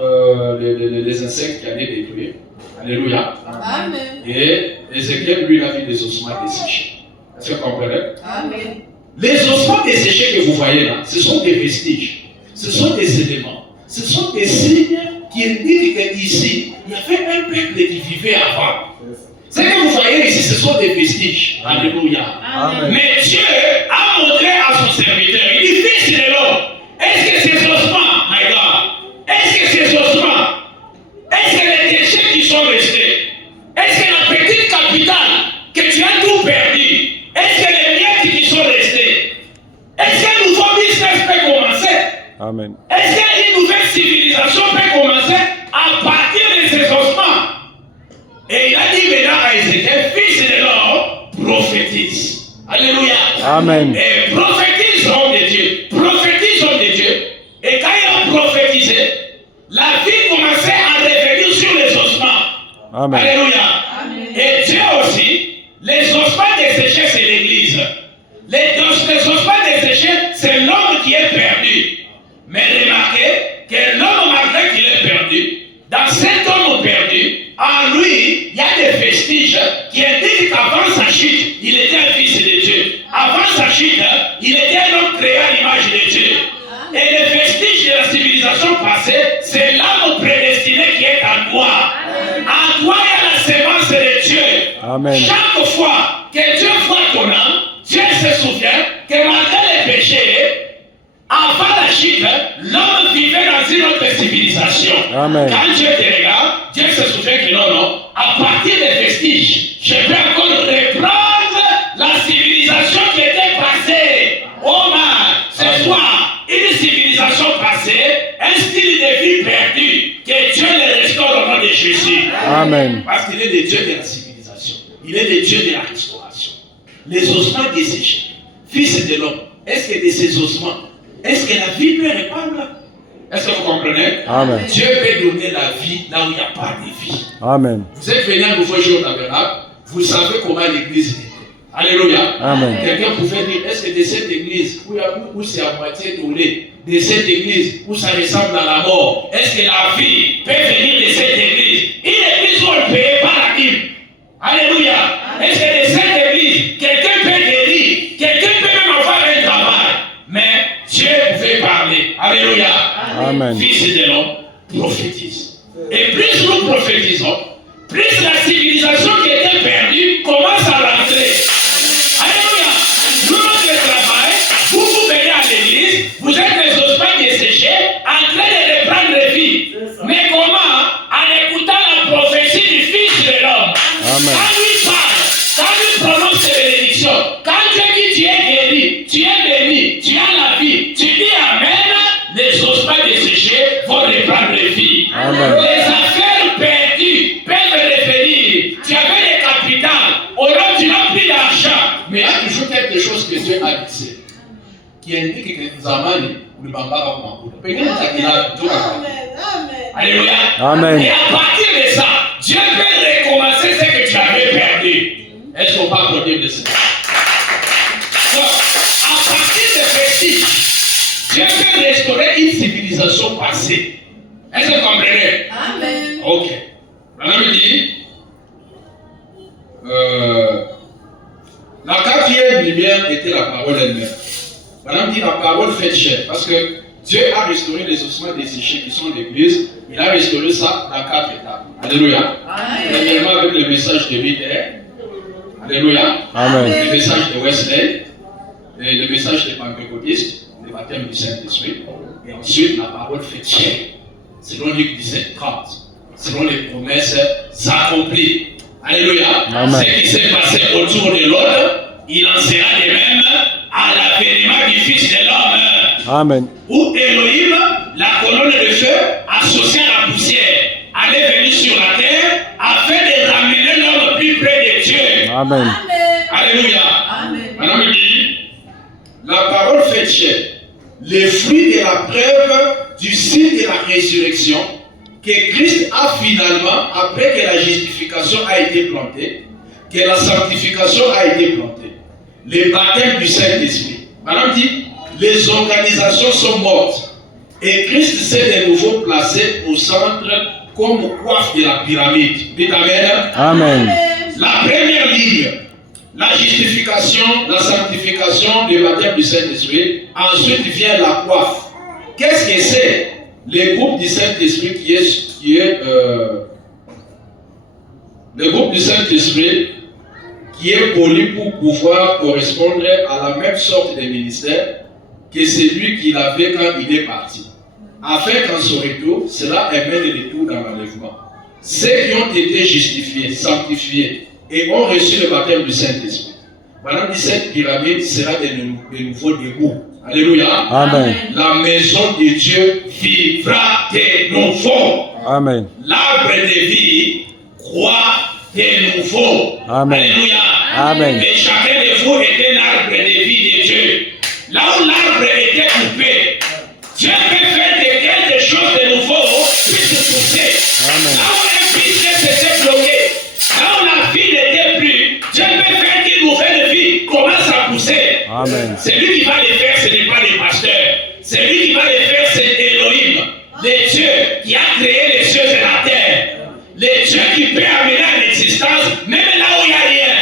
les insectes qui allaient détruire. Alléluia. Amen. Et Ézéchiel, lui, il a vu des ossements desséchés. Est-ce que vous comprenez? Amen. Les ossements desséchés que vous voyez là, ce sont des vestiges. Ce sont des éléments. Ce sont des signes qui indiquent qu'ici, il y avait un peuple qui vivait avant. Ce que vous voyez ici, ce sont des vestiges. Alléluia. Amen. Mais Dieu a montré à son serviteur, il dit, fils de l'homme, est-ce que ces ossements, my God, est-ce que ces ossements, est-ce que les déchets qui sont restés, est-ce que la petite capitale, que tu as tout perdu, est-ce que les miettes qui sont restés, est-ce qu'un nouveau business peut commencer? Amen. Est-ce qu'une nouvelle civilisation peut commencer à partir de ces ossements? Et il a dit maintenant à Ézéchiel, fils de l'homme, prophétise. Alléluia. Amen. Et prophétise, homme de Dieu. Prophétise, homme de Dieu. Et quand il a prophétisé, la vie commençait à revenir sur les ossements. Amen. Alléluia. Amen. Et Dieu aussi, les ossements desséchés, c'est l'église. Les ossements desséchés, c'est l'homme qui est perdu. Mais remarquez que l'homme, malgré qu'il est perdu, dans cet homme perdu, en lui, il y a des vestiges qui indiquent qu'avant sa chute, il était un fils de Dieu. Avant sa chute, il était un homme créé à l'image de Dieu. Et les vestiges de la civilisation passée, c'est l'âme prédestinée qui est en toi. En toi, il y a la sémence de Dieu. Amen. Chaque fois que Dieu voit ton âme, Dieu se souvient que malgré les péchés, avant la chute, l'homme vivait dans une autre civilisation. Amen. Quand Dieu te regarde, Dieu se souvient que non, à partir des vestiges Amen. Parce qu'il est le Dieu de la civilisation. Il est le Dieu de la restauration. Les ossements desséchés. Fils de l'homme, est-ce que de ces ossements, est-ce que la vie peut répandre? Est-ce que vous comprenez? Amen. Dieu peut donner la vie là où il n'y a pas de vie. Amen. Vous êtes venu un nouveau jour au tabernacle, vous savez comment l'église était. Alléluia. Amen. Quelqu'un pouvait dire, est-ce que de cette église où c'est à moitié tourné, de cette église où ça ressemble à la mort, est-ce que la vie peut venir de cette église? Une église où on ne paye pas la Bible. Alléluia. Est-ce que de cette église, quelqu'un peut guérir, quelqu'un peut même avoir un travail, mais Dieu pouvait parler. Alléluia. Amen. Fils de l'homme, prophétise. Et plus nous prophétisons, plus la civilisation qui était perdue commence à rentrer. Alléluia. Nous, notre travail, vous venez à l'église, vous êtes les ossements desséchés, en train de reprendre vie. Mais comment? En écoutant la prophétie du Fils de l'homme. Amen. Quand lui parle, quand lui prononce ses bénédictions, quand Dieu dit tu es guéri, tu es béni, tu as la vie, tu dis Amen, les ossements desséchés vont reprendre vie. Amen. Les affaires perdues peuvent revenir. Tu avais des capitales, aujourd'hui tu n'as plus d'argent. Mais il y a toujours quelque chose que Dieu a dit qui indique que Zamani ou le Bamba va Amen. Alléluia. Amen. Et à partir de ça, Dieu peut recommencer ce que tu avais perdu. Est-ce qu'on peut applaudir de ça? Donc, à partir de ceci, Dieu peut restaurer une civilisation passée. Est-ce que vous comprenez? Amen. Ok. Madame dit, la quatrième lumière était la parole elle-même. Madame dit la parole faite chair. Parce que Dieu a restauré les ossements desséchés qui sont l'église. Il a restauré ça dans 4 étapes. Alléluia. Premièrement avec le message de Luther. Alléluia. Amen. Le message de Wesley. Et le message des pentecôtistes. Le baptême du Saint-Esprit. Et ensuite la parole faite chair. Selon Luc 17, 30. Selon les promesses accomplies. Alléluia. Amen. Ce qui s'est passé autour de l'autre, il en sera de même à l'avènement du Fils de l'homme. Amen. Où Elohim, la colonne de feu, associée à la poussière, allait venir sur la terre afin de ramener l'homme plus près de Dieu. Amen. Alléluia. Amen. Maintenant, il dit, la parole faite chair, les fruits de la preuve du signe de la résurrection que Christ a finalement, après que la justification a été plantée, que la sanctification a été plantée, le baptême du Saint-Esprit. Madame dit, les organisations sont mortes et Christ s'est de nouveau placé au centre comme coiffe de la pyramide. Dites Amen. Amen. La première ligne, la justification, la sanctification, le baptême du Saint-Esprit. Ensuite vient la coiffe. Qu'est-ce que c'est? Le groupe du Saint-Esprit le groupe du Saint-Esprit qui est poli pour pouvoir correspondre à la même sorte de ministère que celui qu'il avait quand il est parti. Afin qu'en son retour, cela amène le retour dans l'enlèvement. Ceux qui ont été justifiés, sanctifiés et ont reçu le baptême du Saint-Esprit. Madame dit, cette pyramide sera de nouveau debout. Alléluia. Amen. La maison de Dieu vivra de nouveau. Amen. L'arbre de vie croît de nouveau. Amen. Alléluia. Amen. Et chacun de vous est un arbre de vie de Dieu. Là où l'arbre était coupé, Dieu peut faire de quelque chose de nouveau puisse pousser. Amen. Là où un business était bloqué, là où la vie n'était plus, Dieu peut faire qu'une nouvelle vie commence à pousser. Amen. C'est lui qui va les faire, ce n'est pas les pasteurs. C'est lui qui va les faire, c'est Elohim, le Dieu qui a créé les cieux et la terre. Le Dieu qui peut amener à l'existence, même là où il n'y a rien.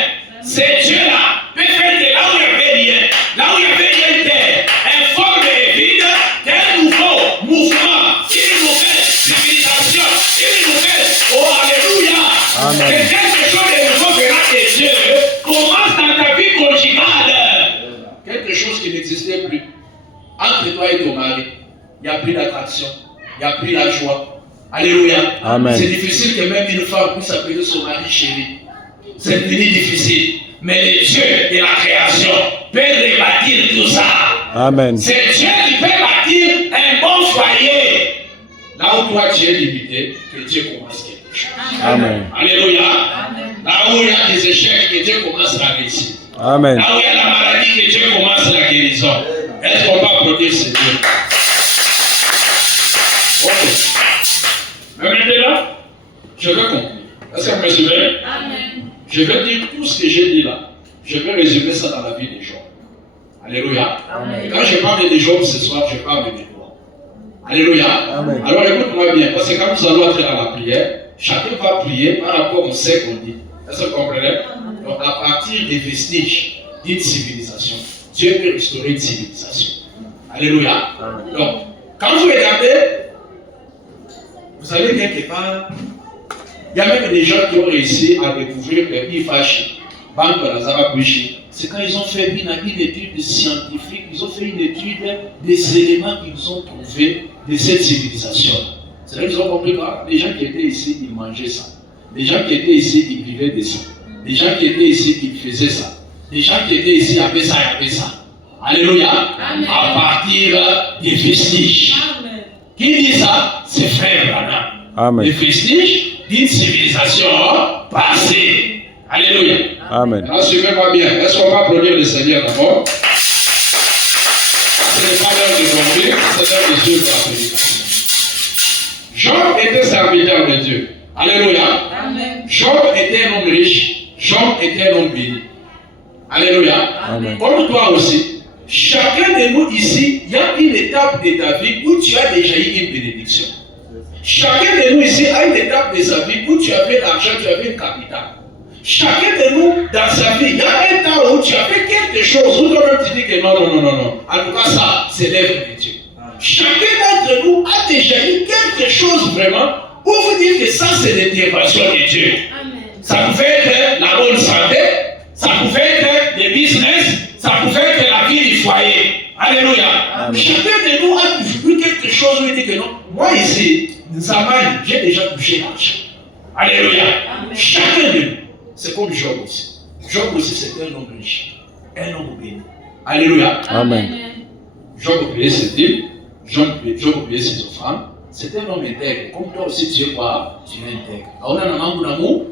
Ce Dieu-là peut faire de là où il n'y avait rien, là où il n'y avait rien terre, informe et vide, un nouveau mouvement, une nouvelle civilisation, une nouvelle. Oh, alléluia! Amen. Que quelque chose de nouveau verra que Dieu commence dans ta vie conjugale. Quelque chose qui n'existait plus. Entre toi et ton mari, il n'y a plus d'attraction, il n'y a plus la joie. Alléluia. Amen. C'est difficile que même une femme puisse appeler son mari chéri. C'est devenu difficile. Mais le Dieu de la création peut rebâtir tout ça. Amen. C'est Dieu qui peut bâtir un bon foyer. Là où toi tu es limité, que Dieu commence quelque chose. Amen. Alléluia. Là où il y a des échecs, que Dieu commence la réussite. Amen. Là où il y a la maladie, que Dieu commence la guérison. Est-ce qu'on va applaudir ce Dieu? Ok. Mais maintenant, je vais conclure. Est-ce que vous me suivez? Amen. Je vais dire tout ce que j'ai dit là. Je vais résumer ça dans la vie des gens. Alléluia. Amen. Et quand je parle des gens ce soir, je parle de toi. Alléluia. Amen. Alors écoute-moi bien, parce que quand nous allons entrer dans la prière, chacun va prier par rapport au ce qu'on dit. Est-ce que vous comprenez? Donc à partir des vestiges d'une civilisation, Dieu peut restaurer une civilisation. Alléluia. Donc, quand vous regardez, vous allez quelque part, il y a même des gens qui ont réussi à découvrir que Ifachi, Banque Lazara Kouichi, c'est quand ils ont fait une étude scientifique, ils ont fait une étude des éléments qu'ils ont trouvés de cette civilisation. C'est là qu'ils ont compris que les gens qui étaient ici, ils mangeaient ça. Les gens qui étaient ici, ils vivaient de ça. Les gens qui étaient ici, ils faisaient ça. Les gens qui étaient ici avaient ça et avaient ça. Alléluia. Amen. À partir des vestiges. Amen. Qui dit ça? C'est Frère Branham. Amen. Les vestiges d'une civilisation passée. Alléluia. Amen. Alors, suivez-moi bien. Est-ce qu'on va applaudir le Seigneur d'abord? Ce n'est pas l'heure de dormir, c'est l'heure de Dieu pour la prédication. Job était serviteur de Dieu. Alléluia. Amen. Job était un homme riche. Job était un homme béni. Alléluia. Amen. Comme toi aussi, chacun de nous ici, il y a une étape de ta vie où tu as déjà eu une bénédiction. Chacun de nous ici a une étape de sa vie où tu avais l'argent, tu avais une capitale. Chacun de nous, dans sa vie, il y a un temps où tu as fait quelque chose où toi-même tu dis que non. En tout cas, ça, c'est l'œuvre de Dieu. Chacun d'entre nous a déjà eu quelque chose vraiment où vous dites que ça, c'est l'intervention de Dieu. Amen. Ça pouvait être la bonne santé, ça pouvait être des business, ça pouvait être la vie du foyer. Alléluia. Amen. Chacun de nous a toujours eu quelque chose où il dit que non. Moi ici, Nzamani, j'ai déjà touché l'argent. Alléluia. Amen. Chacun de nous. C'est comme Job aussi. Job aussi, c'était un homme riche. Un homme béni. Alléluia. Amen. Job payait ses dîmes. Job payait ses offrandes. C'était un homme intègre. Comme toi aussi, tu es quoi? Tu es intègre. Alors, on a un homme d'amour.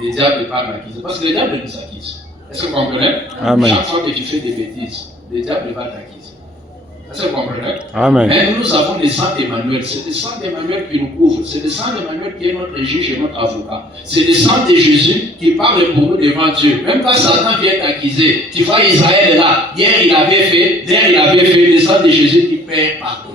Le diable parle l'acquise. Parce que le diable nous acquise. Est-ce que vous comprenez? Amen. Chaque fois que tu fais des bêtises, le diable va t'acquiser. Est-ce que vous comprenez? Amen. Mais nous avons le sang d'Emmanuel. C'est le sang d'Emmanuel qui nous couvre. C'est le sang d'Emmanuel qui est notre juge et notre avocat. C'est le sang de Jésus qui parle pour nous devant Dieu. Même quand Satan vient t'accuser, tu vois Israël est là. Hier il avait fait le sang de Jésus qui paie pardon.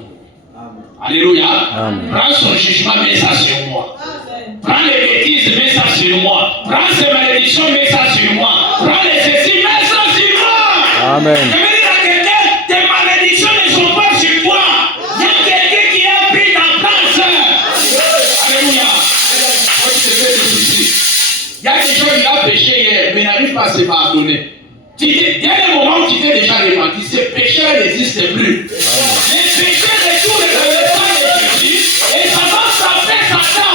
Alléluia. Amen. Prends son jugement, mets ça sur moi. Amen. Prends les bêtises, mets ça sur moi. Prends ses malédictions, mets ça sur moi. Prends les ceci, mets ça sur moi. Amen. Je veux dire à quelqu'un, tes malédictions ne sont pas sur toi. Il y a quelqu'un qui a pris ta place. Alléluia. Il y a des gens qui ont péché hier, mais n'arrivent pas à se pardonner. Il y a des moments où tu t'es déjà repenti. Ces pécheurs n'existent plus. Les péchés de tous les sang de Jésus, et ça va frapper Satan.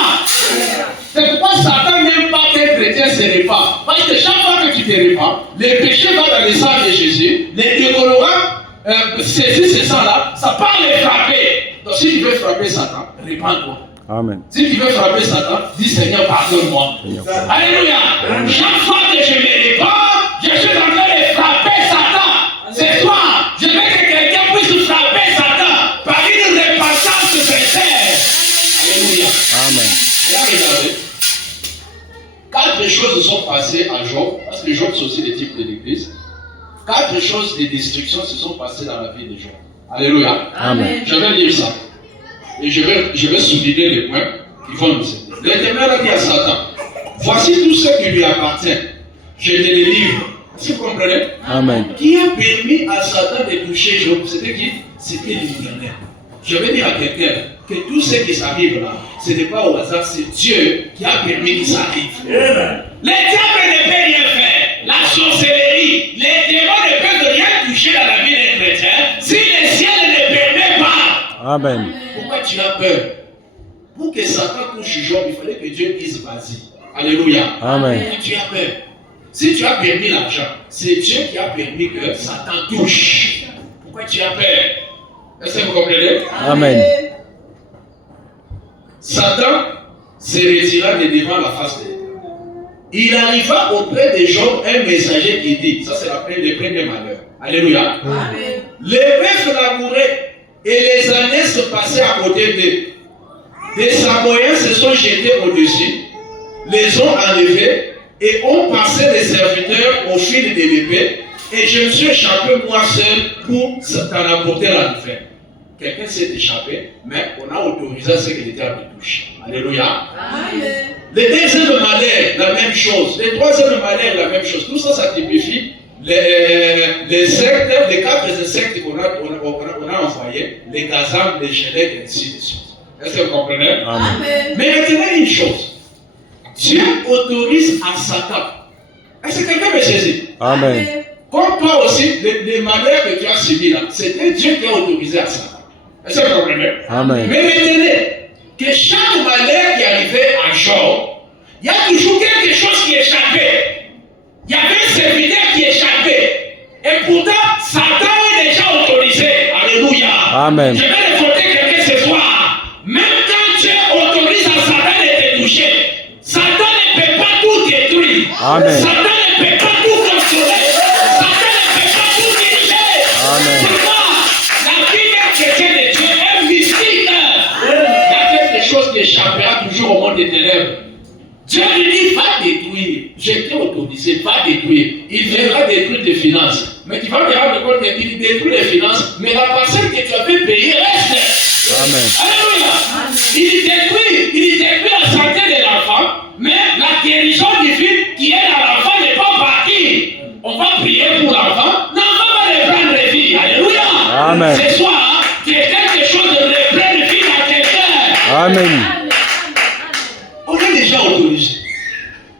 C'est pourquoi Satan n'aime pas qu'un chrétien se répand. Parce que chaque fois que tu te répands, les péchés vont dans le sang de Jésus, les décolorants saisissent ce sang-là, ça part les frapper. Donc si tu veux frapper Satan, répands-toi. Amen. Si tu veux frapper Satan, dis Seigneur, pardonne-moi. Alléluia. Chaque fois que je me répands, je suis en train de frapper Satan. C'est toi. Je veux que quelqu'un puisse frapper Satan par une repentance sincère. Alléluia. Amen. Là, regardez. 4 choses sont passées à Job, parce que Job c'est aussi le type de l'église. 4 choses de destruction se sont passées dans la vie de Job. Alléluia. Amen. Je vais lire ça. Et je vais souligner les points qui vont nous aider. L'Éternel a dit à Satan, voici tout ce qui lui appartient. Je te les livre. Est-ce que vous comprenez? Amen. Qui a permis à Satan de toucher Job? C'était qui? C'était l'Éternel. Je vais dire à quelqu'un que tout ce qui s'arrive là, ce n'est pas au hasard, c'est Dieu qui a permis qu'il s'arrive. Les diables ne peuvent rien faire. La sorcellerie, les démons ne peuvent rien toucher dans la vie des chrétiens si le ciel ne permet pas. Amen. Pourquoi tu as peur? Pour que Satan touche Job, il fallait que Dieu dise vas-y. Alléluia. Amen. Pourquoi tu as peur? Si tu as permis l'argent, c'est Dieu qui a permis que Satan touche. Pourquoi tu as peur? Est-ce que vous comprenez? Amen. Satan se retira de devant la face de l'Éternel. Il arriva auprès de Job un messager qui dit, ça c'est le premier malheur. Alléluia. Amen. Les bœufs labouraient et les années se passaient à côté d'eux. Des Samoyens se sont jetés au-dessus, les ont enlevés et ont passé les serviteurs au fil de l'épée. Et je me suis échappé moi seul pour t'en apporter la nouvelle. Quelqu'un s'est échappé, mais on a autorisé à ce que l'Éternel touche. Alléluia. Amen. Le deuxième malheur, la même chose. Le troisième malheur, la même chose. Tout ça, ça typifie les sectes, les 4 insectes qu'on a envoyés, les gazans, les gélèques, et ainsi de suite. Est-ce que vous comprenez? Amen. Mais retenez une chose. Dieu autorise à Satan. Est-ce que quelqu'un me saisit? Amen. Comme toi aussi, les malheurs que tu as subis là, c'était Dieu qui a autorisé à Satan. Est-ce que vous comprenez? Amen. Mais retenez que chaque malheur qui arrivait à Job, il y a toujours quelque chose qui échappait. Il y avait un serviteur qui échappait. Et pourtant, Satan est déjà autorisé. Alléluia. Amen. Je vais révolter quelqu'un ce soir. Même quand Dieu autorise à Satan de te toucher, Satan ne peut pas tout détruire. Amen. Satan ne peut pas tout contrôler. Satan ne peut pas tout diriger. Amen. Pourquoi la vie d'un chrétien de Dieu est mystique. Il y a quelque chose qui échappera toujours au monde des ténèbres. Dieu lui dit, va détruire. J'ai été autorisé, va détruire. Il viendra détruire tes finances. Mais tu vas me rendre compte qu'il détruit les finances, mais la parcelle que tu avais payée reste. Amen. Alléluia. Il détruit la santé de l'enfant, mais la guérison divine qui est dans l'enfant n'est pas partie. On va prier pour l'enfant, l'enfant va reprendre vie. Alléluia. Amen. Ce soir, il y a quelque chose de reprendre vie à quelqu'un. Amen. On est déjà autorisé.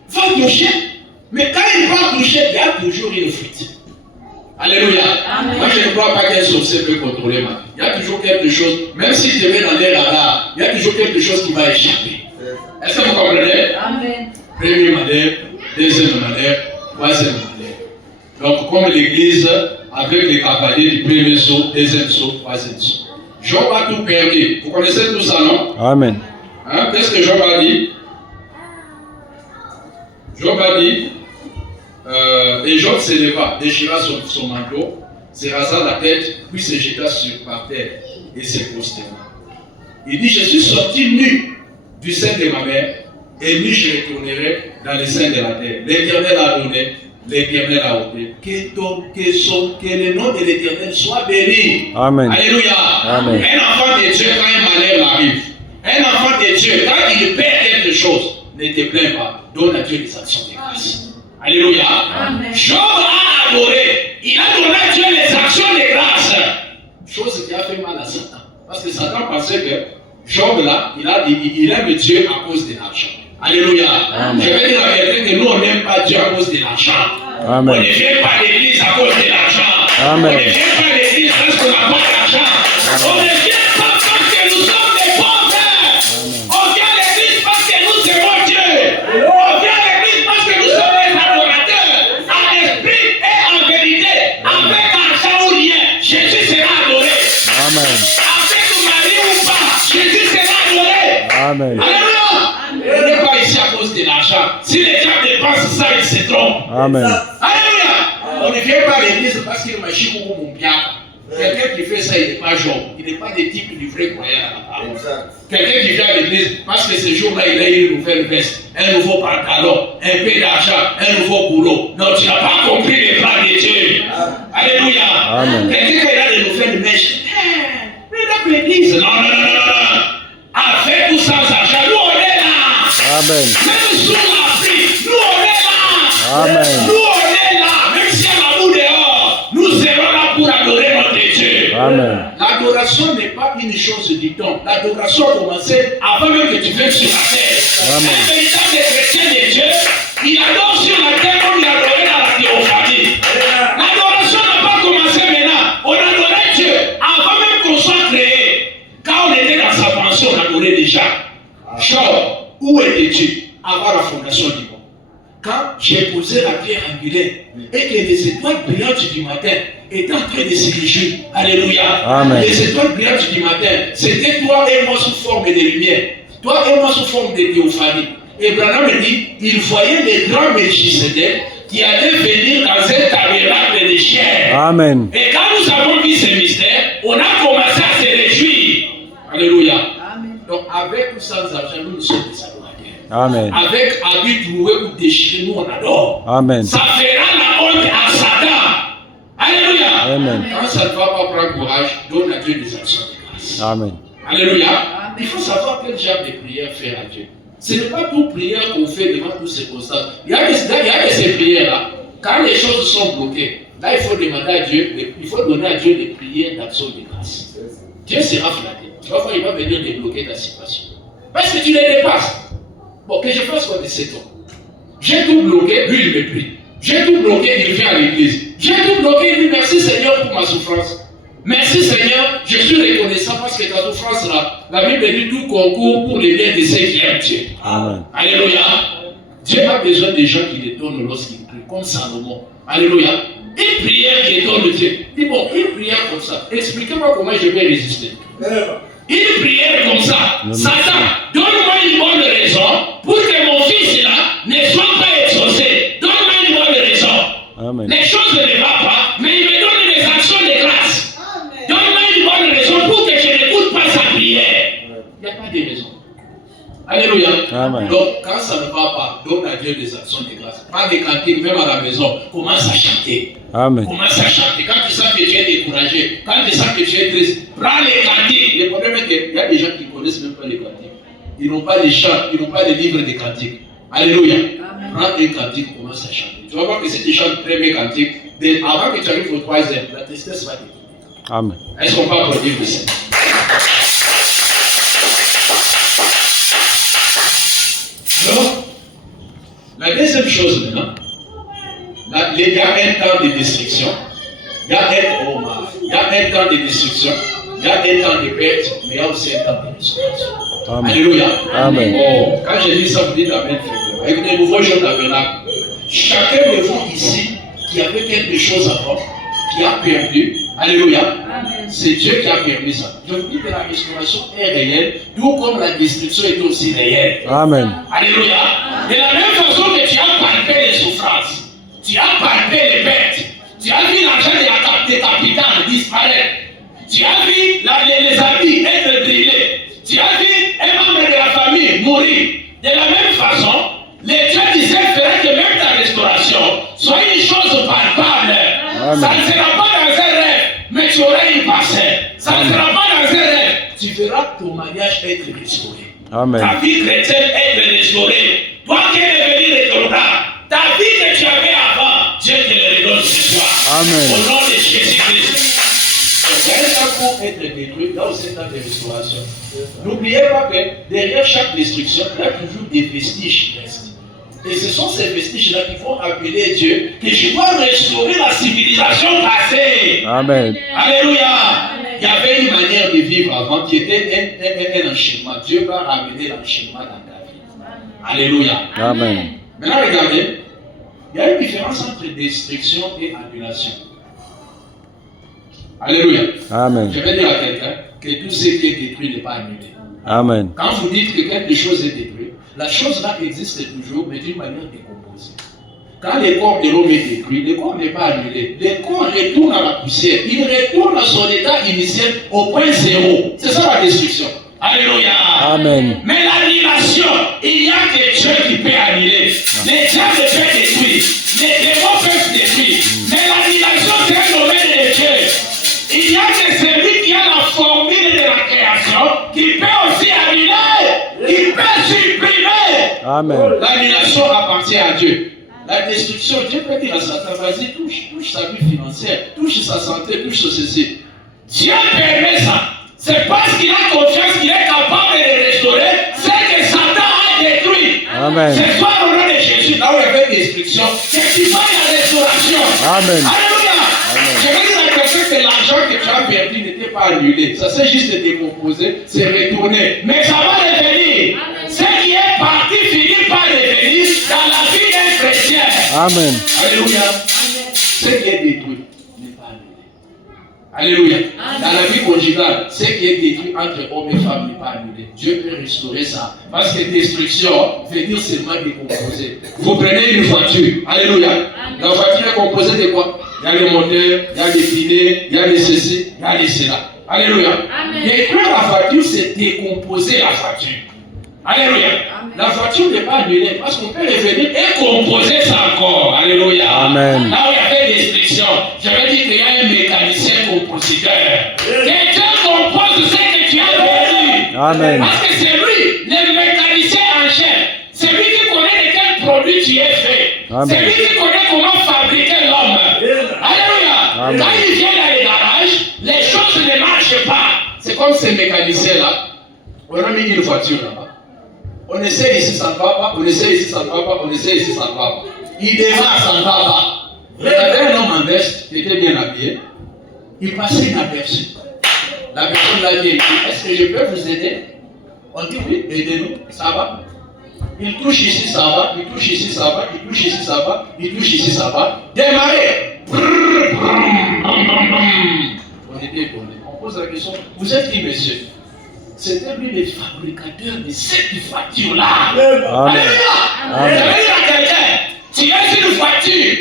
Va toucher. Mais quand il va toucher, il y a toujours une fuite. Alléluia. Amen. Moi, je ne crois pas qu'un sorcier peut contrôler ma vie. Il y a toujours quelque chose, même si je vais dans les radars, il y a toujours quelque chose qui va échapper. Est-ce que vous comprenez? Amen. Premier malheur, deuxième malheur, troisième malheur. Donc, comme l'église, avec les cavaliers du premier saut, deuxième saut, troisième saut. Job a tout perdu. Vous connaissez tout ça, non? Amen. Hein? Qu'est-ce que Job a dit? Job a dit, et Job s'éleva, déchira son manteau, se rasa la tête, puis se jeta par terre et se prosterna. Il dit, je suis sorti nu du sein de ma mère, et nu je retournerai dans le sein de la terre. L'Éternel a donné, l'Éternel a ôté. Que le nom de l'Éternel soit béni. Amen. Alléluia. Amen. Un enfant de Dieu, quand un malheur arrive, un enfant de Dieu, quand il perd quelque chose, ne te plains pas. Donne à Dieu des actions de grâce. Alléluia. Amen. Job a adoré. Il a donné à Dieu les actions de grâce. Chose qui a fait mal à Satan. Parce que Satan pensait que Job là, il aime Dieu à cause de l'argent. Alléluia. Amen. Je vais dire la vérité que nous on n'aime pas Dieu à cause de l'argent. Amen. On ne vient pas à l'église à cause de l'argent. Amen. On ne vient pas à l'église parce qu'on n'a pas d'argent. On ne vient pas parce que nous sommes des pauvres. On vient à l'église parce que nous aimons Dieu. On vient à l'église parce que nous sommes des adorateurs. En esprit et en vérité. Avec argent ou rien, Jésus sera adoré. Amen. Avec mari ou pas, Jésus sera adoré. Amen. Alléluia. On n'est pas ici à cause de l'argent. Si les gens dépensent ça, ils se trompent. Amen. Alléluia. On ne vient pas à l'église parce qu'il m'a dit beaucoup mon bien. Quelqu'un qui fait ça, il n'est pas Job. Il n'est pas des types du vrai croyant à la parole. Quelqu'un qui vient à l'église parce que ce jour-là, il a eu une nouvelle veste, un nouveau pantalon, un peu d'argent, un nouveau boulot. Non, tu n'as pas compris les plans de Dieu. Alléluia. Amen. Quelqu'un qui a des nouvelles mèches. Mais dans l'église, non. Avec ou sans argent, nous on est là. Amen. Même sous l'Afrique, nous on est là. Amen. Nous on est là. Même si on a bout dehors, nous serons là pour adorer notre Dieu. Amen. L'adoration n'est pas une chose du temps. L'adoration a commencé avant même que tu viennes sur la terre. Amen. Un véritable chrétien de Dieu, il adore sur la terre comme il adorait dans la théophanie. L'adoration n'a pas commencé maintenant. On adorait Dieu avant même qu'on soit créé. Quand on était dans sa pension, on adorait déjà. Job, où étais-tu avant la fondation du monde? Quand j'ai posé la pierre angulaire et que les étoiles brillantes du matin étaient en train de se réjouir. Alléluia. Amen. Les étoiles brillantes du matin, c'était toi et moi sous forme de lumière. Toi et moi sous forme de théophanie. Et Branham dit, il voyait les grands Melchisedec qui allaient venir dans un tabernacle de chair. Amen. Et quand nous avons vu ces mystères, on a commencé à se réjouir. Alléluia. Amen. Donc avec ou sans argent, nous sommes des adorateurs. Amen. Avec habit troué ou déchiré, nous on adore. Amen. Ça fera la honte à Satan. Alléluia. Amen. Quand ça ne va pas prendre courage, donne à Dieu des actions de grâce. Amen. Alléluia. Il faut savoir quel genre de prière faire à Dieu. Ce n'est pas toute prière qu'on fait devant toutes ces circonstances. Il y a ces prières-là, quand les choses sont bloquées, là il faut demander à Dieu, il faut donner à Dieu des prières d'action de grâce. Dieu sera flatté. Tu vas voir, il va venir débloquer ta situation. Parce que tu les dépasses. Bon, que je fasse quoi de 7 ans? J'ai tout bloqué, lui il me prie. J'ai tout bloqué, il vient à l'église. J'ai tout bloqué, il dit merci Seigneur pour ma souffrance. Merci Seigneur, je suis reconnaissant parce que ta souffrance là, la Bible dit tout concourt pour les biens de ceux qui aiment Dieu. Amen. Alléluia. Dieu a besoin des gens qui les donnent lorsqu'ils prient, comme Salomon. Alléluia. Une prière qui étonne Dieu. Dis bon, une prière comme ça, expliquez-moi comment je vais résister. Une prière comme ça, Satan, donne-moi une bonne raison pour que mon fils là ne soit pas exaucé. Donne-moi une bonne raison. Amen. Les choses ne vont pas, mais il me donne des actions de grâce. Donne-moi une bonne raison pour que je n'écoute pas sa prière. Il n'y a pas de raison. Alléluia. Amen. Donc, quand ça ne va pas, donne à Dieu des actions de grâce. Pas des cantiques, même à la maison. Commence à chanter. Amen. Commence à chanter. Quand tu sens que tu es découragé, quand tu sens que tu es triste, prends les cantiques. Le problème est qu'il y a des gens qui ne connaissent même pas les cantiques. Ils n'ont pas les chants, ils n'ont pas les livres de cantiques. Alléluia. Amen. Prends un cantique, commence à chanter. Tu vas voir que si tu chantes très bien cantique, avant que tu arrives au 3e, la tristesse va te quitter. Amen. Est-ce qu'on peut applaudir le Seigneur? Alors, la deuxième chose maintenant, il y a un temps de destruction, il y a un temps de destruction, il y a un temps de perte, mais il y a aussi un temps de restauration. Amen. Alléluia. Amen. Oh, quand j'ai dit ça, vous dites Amen. Avec des nouveaux jours tabernacle, chacun de vous ici qui avait quelque chose avant, qui a perdu, alléluia, Amen. c'est Dieu qui a permis ça. Je vous dis que la restauration est réelle, tout comme la destruction est aussi réelle. Amen. Alléluia. De la même façon que tu as palpé les souffrances, tu as palpé les pertes, tu as vu l'argent des capitales disparaître, tu as vu les habits être brûlés, tu as vu un membre de la famille mourir. De la même façon, les dieux du ciel feraient que même ta restauration soit une chose palpable. Amen. Ça ne sera pas dans un rêve, mais tu auras une passée. Ça ne sera pas dans un rêve, tu verras ton mariage être restauré. Amen. Ta vie chrétienne être restaurée. Toi qui es devenu rétrograde, ta vie que tu avais avant, Dieu te le redonne ce soir. Amen. Au nom de Jésus-Christ. Il y a un temps pour être détruit, là aussi un temps de restauration. N'oubliez pas que derrière chaque destruction, il y a toujours des vestiges qui restent. Et ce sont ces vestiges-là qui vont appeler Dieu que je dois restaurer la civilisation passée. Amen. Alléluia. Il y avait une manière de vivre avant qui était un enchaînement. Dieu va ramener l'enchaînement dans ta vie. Alléluia. Amen. Maintenant, regardez. Il y a une différence entre destruction et annulation. Alléluia. Amen. Je vais dire à quelqu'un que tout ce qui est détruit n'est pas annulé. Amen. Quand vous dites que quelque chose est détruit, la chose là existe toujours, mais d'une manière décomposée. Quand le corps de l'homme est détruit, le corps n'est pas annulé. Le corps retourne à la poussière. Il retourne à son état initial au point zéro. C'est ça la destruction. Alléluia. Amen. Mais l'annulation, il n'y a que Dieu qui peut annuler. Les diables peuvent détruire. Les démons peuvent détruire. Mais l'annulation, c'est un domaine de Dieu. Il n'y a que celui qui a la formule de la création qui peut aussi annuler, qui peut supprimer. Amen. L'annulation appartient à Dieu. La destruction, Dieu peut dire à Satan, vas-y, touche sa vie financière, touche sa santé, touche ceci. Dieu permet ça. C'est parce qu'il a confiance qu'il est capable de le restaurer, c'est que Satan a détruit. Amen. Ce soir, au nom de Jésus, là où il y avait destruction, c'est qu'il va y a restauration. Amen. Alléluia. Je veux dire à quelqu'un que l'argent que tu as perdu n'était pas annulé. Ça s'est juste décomposé, c'est retourné. Mais ça va revenir. Ce qui est parti finit par revenir dans la vie d'un chrétien. Amen. Alléluia. Ce qui est détruit n'est pas annulé. Alléluia. Dans la vie conjugale, ce qui est détruit entre hommes et femmes n'est pas annulé. Dieu peut restaurer ça. Parce que destruction veut dire seulement décomposer. Vous prenez une voiture. Alléluia. La voiture est composée de quoi? Il y a le moteur, il y a les filets, il y a les ceci, il y a les cela. Alléluia. Détruire la voiture, c'est décomposer la voiture. Alléluia. La voiture n'est pas annulée parce qu'on peut revenir et composer ça encore. Alléluia. Amen. Là où il y avait destruction, j'avais dit qu'il y a un mécanicien compositeur. Quelqu'un compose ce que tu as perdu. Amen. Parce que c'est lui, le mécanicien en chef. C'est lui qui connaît de quel produit tu es fait. Amen. C'est lui qui connaît comment fabriquer l'homme. Alléluia. Amen. Quand il vient dans les garages, les choses ne marchent pas. C'est comme ces mécaniciens-là. On a mis une voiture là-bas. On essaie ici, ça ne va pas. On essaie ici, ça ne va pas. On essaie ici, ça ne va pas. Il démarre, ça ne va pas. Il y avait un homme en veste qui était bien habillé. Il passait inaperçu. La personne là dit, est-ce que je peux vous aider? On dit oui, aidez-nous, ça va. Il touche ici, ça va. Il touche ici, ça va. Il touche ici, ça va. Il touche ici, ça va. Démarrez. On était étonnés. On pose la question, vous êtes qui, monsieur? C'était lui le fabricateur de cette voiture-là. Amen. Alléluia. Je vais dire à quelqu'un, tu es une voiture.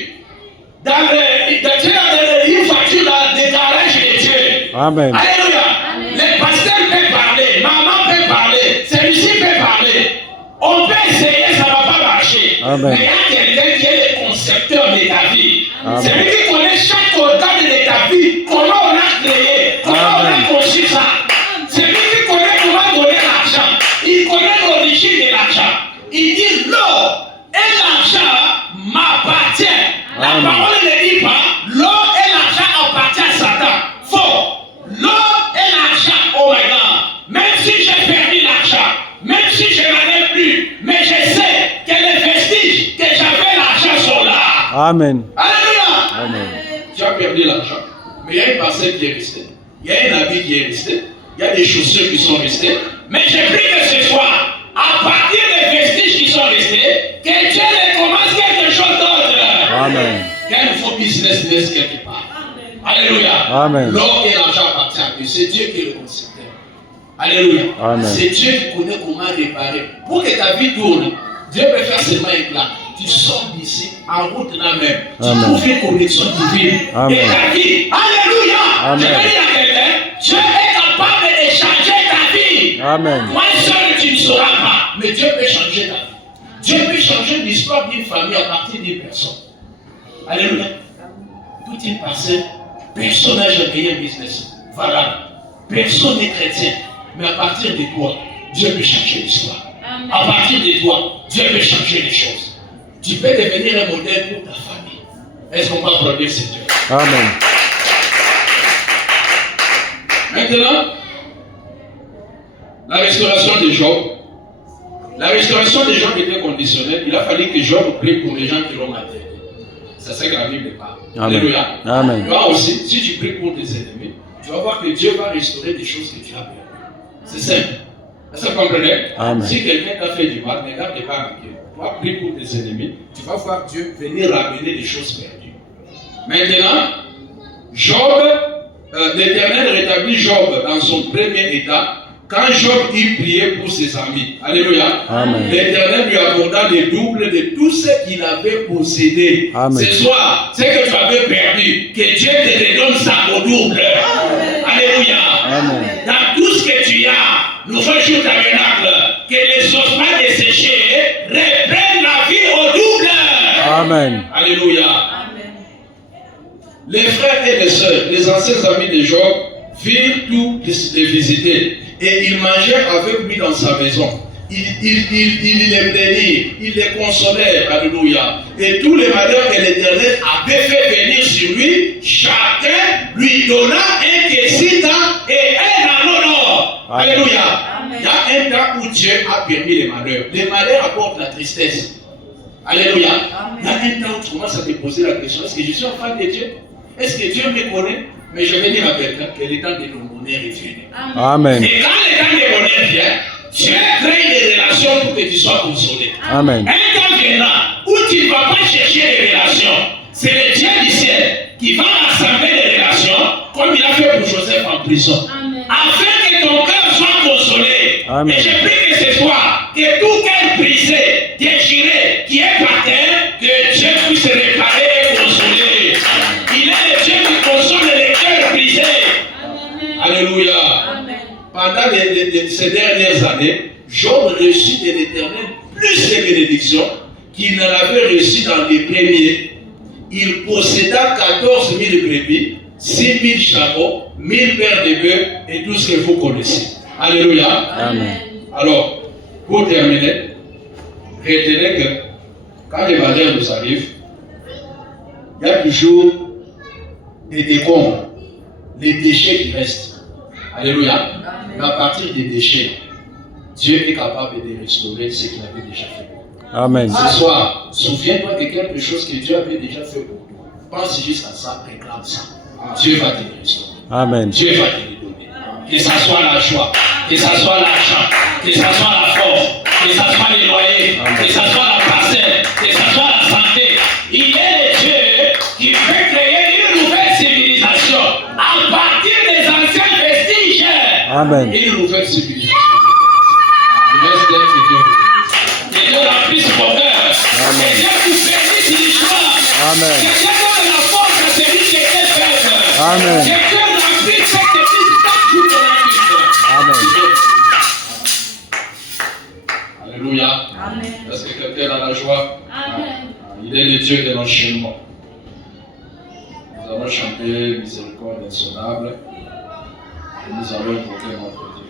Une voiture dans des garages de Dieu. Amen. Alléluia. Le pasteur peut parler, maman peut parler, celui-ci peut parler. On peut essayer, ça ne va pas marcher. Amen. Mais il y a quelqu'un qui est le concepteur de ta vie. Amen. C'est lui qui connaît chaque organe de ta vie, comment on a créé, comment Amen. on a conçu ça. C'est lui qui connaît comment donner l'argent. Il connaît l'origine de l'argent. Il dit non, et l'argent m'appartient. La Amen. parole ne dit pas l'or et l'argent appartient à Satan. Faux. L'or et l'argent, oh my God. Même si j'ai perdu l'argent, même si je n'en ai plus, mais je sais que les vestiges que j'avais l'argent sont là. Amen. Alléluia. Amen. Tu as perdu l'argent, mais il y a une parcelle qui est restée. Il y a un habit qui est resté. Il y a des chaussures qui sont restées. Mais j'ai pris que ce soir, à partir des vestiges qui sont restés, que Dieu commence quelque chose d'autre. Amen. Il y a un faux business quelque part. Alléluia. Amen. L'or et l'argent appartiennent à Dieu. C'est Dieu qui est le concepteur. Alléluia. Amen. C'est Dieu qui connaît comment réparer. Pour que ta vie tourne, Dieu peut faire seulement un plat. Tu sors d'ici, en route là même. Tu Amen. trouves une connexion divine. Amen. Et ta vie. Alléluia. Amen. Je vais dire à quelqu'un, Dieu est capable de changer ta vie. Amen. Toi seul, tu ne sauras pas. Mais Dieu peut changer ta vie. Dieu peut changer l'histoire d'une famille à partir d'une personne. Alléluia. Toute une parcelle, personne n'a jamais un business. Voilà. Personne n'est chrétien. Mais à partir de toi, Dieu peut changer l'histoire. À partir de toi, Dieu peut changer les choses. Tu peux devenir un modèle pour ta famille. Est-ce qu'on va applaudir ce Dieu? Amen. Maintenant, la restauration de Job. La restauration de Job était conditionnelle. Il a fallu que Job prie pour les gens qui l'ont maltraité. C'est ça que la Bible parle. Amen. Alléluia. Amen. Toi aussi, si tu pries pour tes ennemis, tu vas voir que Dieu va restaurer des choses que tu as perdues. C'est simple. Est-ce que vous comprenez? Amen. Si quelqu'un t'a fait du mal, ne garde pas avec Dieu. Toi, prie pour tes ennemis. Tu vas voir Dieu venir ramener des choses perdues. Maintenant, Job, l'Éternel rétablit Job dans son premier état quand Job eut prié pour ses amis. Alléluia. Amen. L'Éternel lui accorda le double de tout ce qu'il avait possédé. Amen. Ce soir, ce que tu avais perdu, que Dieu te redonne ça au double. Alléluia. Amen. Dans tout ce que tu as, nous faisons tabernacle, que les ossements desséchés reprennent la vie au double. Amen. Alléluia. Les frères et les sœurs, les anciens amis de Job, virent tous les visiter et ils mangèrent avec lui dans sa maison. Ils les bénirent, ils les consolèrent. Alléluia. Et tous les malheurs que l'Éternel avait fait venir sur lui, chacun lui donna un quesita et un anneau d'or. Alléluia. Il y a un temps où Dieu a permis les malheurs. Les malheurs apportent la tristesse. Alléluia. Il y a un temps où tu commences à te poser la question, est-ce que je suis enfant de Dieu? Est-ce que Dieu me connaît? Mais je vais dire à quelqu'un que le temps de ton bonheur est venu. Amen. Et quand le temps de bonheur vient, Dieu crée des relations pour que tu sois consolé. Amen. Un temps viendra où tu ne vas pas chercher des relations. C'est le Dieu du ciel qui va rassembler les relations comme il a fait prison. Amen. Afin que ton cœur soit consolé. Amen. Et je prie que ce soir, que tout cœur brisé, déchiré, qui est par terre, que Dieu puisse réparer et consoler. Il est le Dieu qui console les cœurs brisés. Amen. Alléluia. Amen. Pendant ces dernières années, Job reçut de l'Éternel plus de bénédictions qu'il n'en avait reçu dans les premiers. Il posséda 14 000 brebis, 6 000 chameaux, 1000 paires de bœufs et tout ce que vous connaissez. Alléluia. Amen. Alors, pour terminer, retenez que quand les malheurs nous arrivent, il y a toujours des décombres, les déchets qui restent. Alléluia. Mais à partir des déchets, Dieu est capable de restaurer ce qu'il avait déjà fait. Amen. Ce soir, souviens-toi de quelque chose que Dieu avait déjà fait pour toi. Pense juste à ça, réclame ça. Dieu va te restaurer. Amen. Dieu va te le donner. Que ça soit la joie, que ça soit l'argent, que ça soit la force, que ça soit les loyers, que ça soit la parcelle, que ça soit la santé. Il est le Dieu qui peut créer une nouvelle civilisation à partir des anciens vestiges. Amen. Une nouvelle civilisation. Il reste d'être Dieu. Que Dieu remplisse mon cœur. Que Dieu vous bénisse l'histoire. Amen. Que Dieu donne la force à celui qui était faible. Amen. Que Dieu remplisse cette église chaque jour de la vie. Amen. Alléluia. Amen. Est-ce que quelqu'un a la joie? Amen. Il est le Dieu de l'enchaînement. Nous allons chanter Miséricorde insonnable et nous allons invoquer notre Dieu.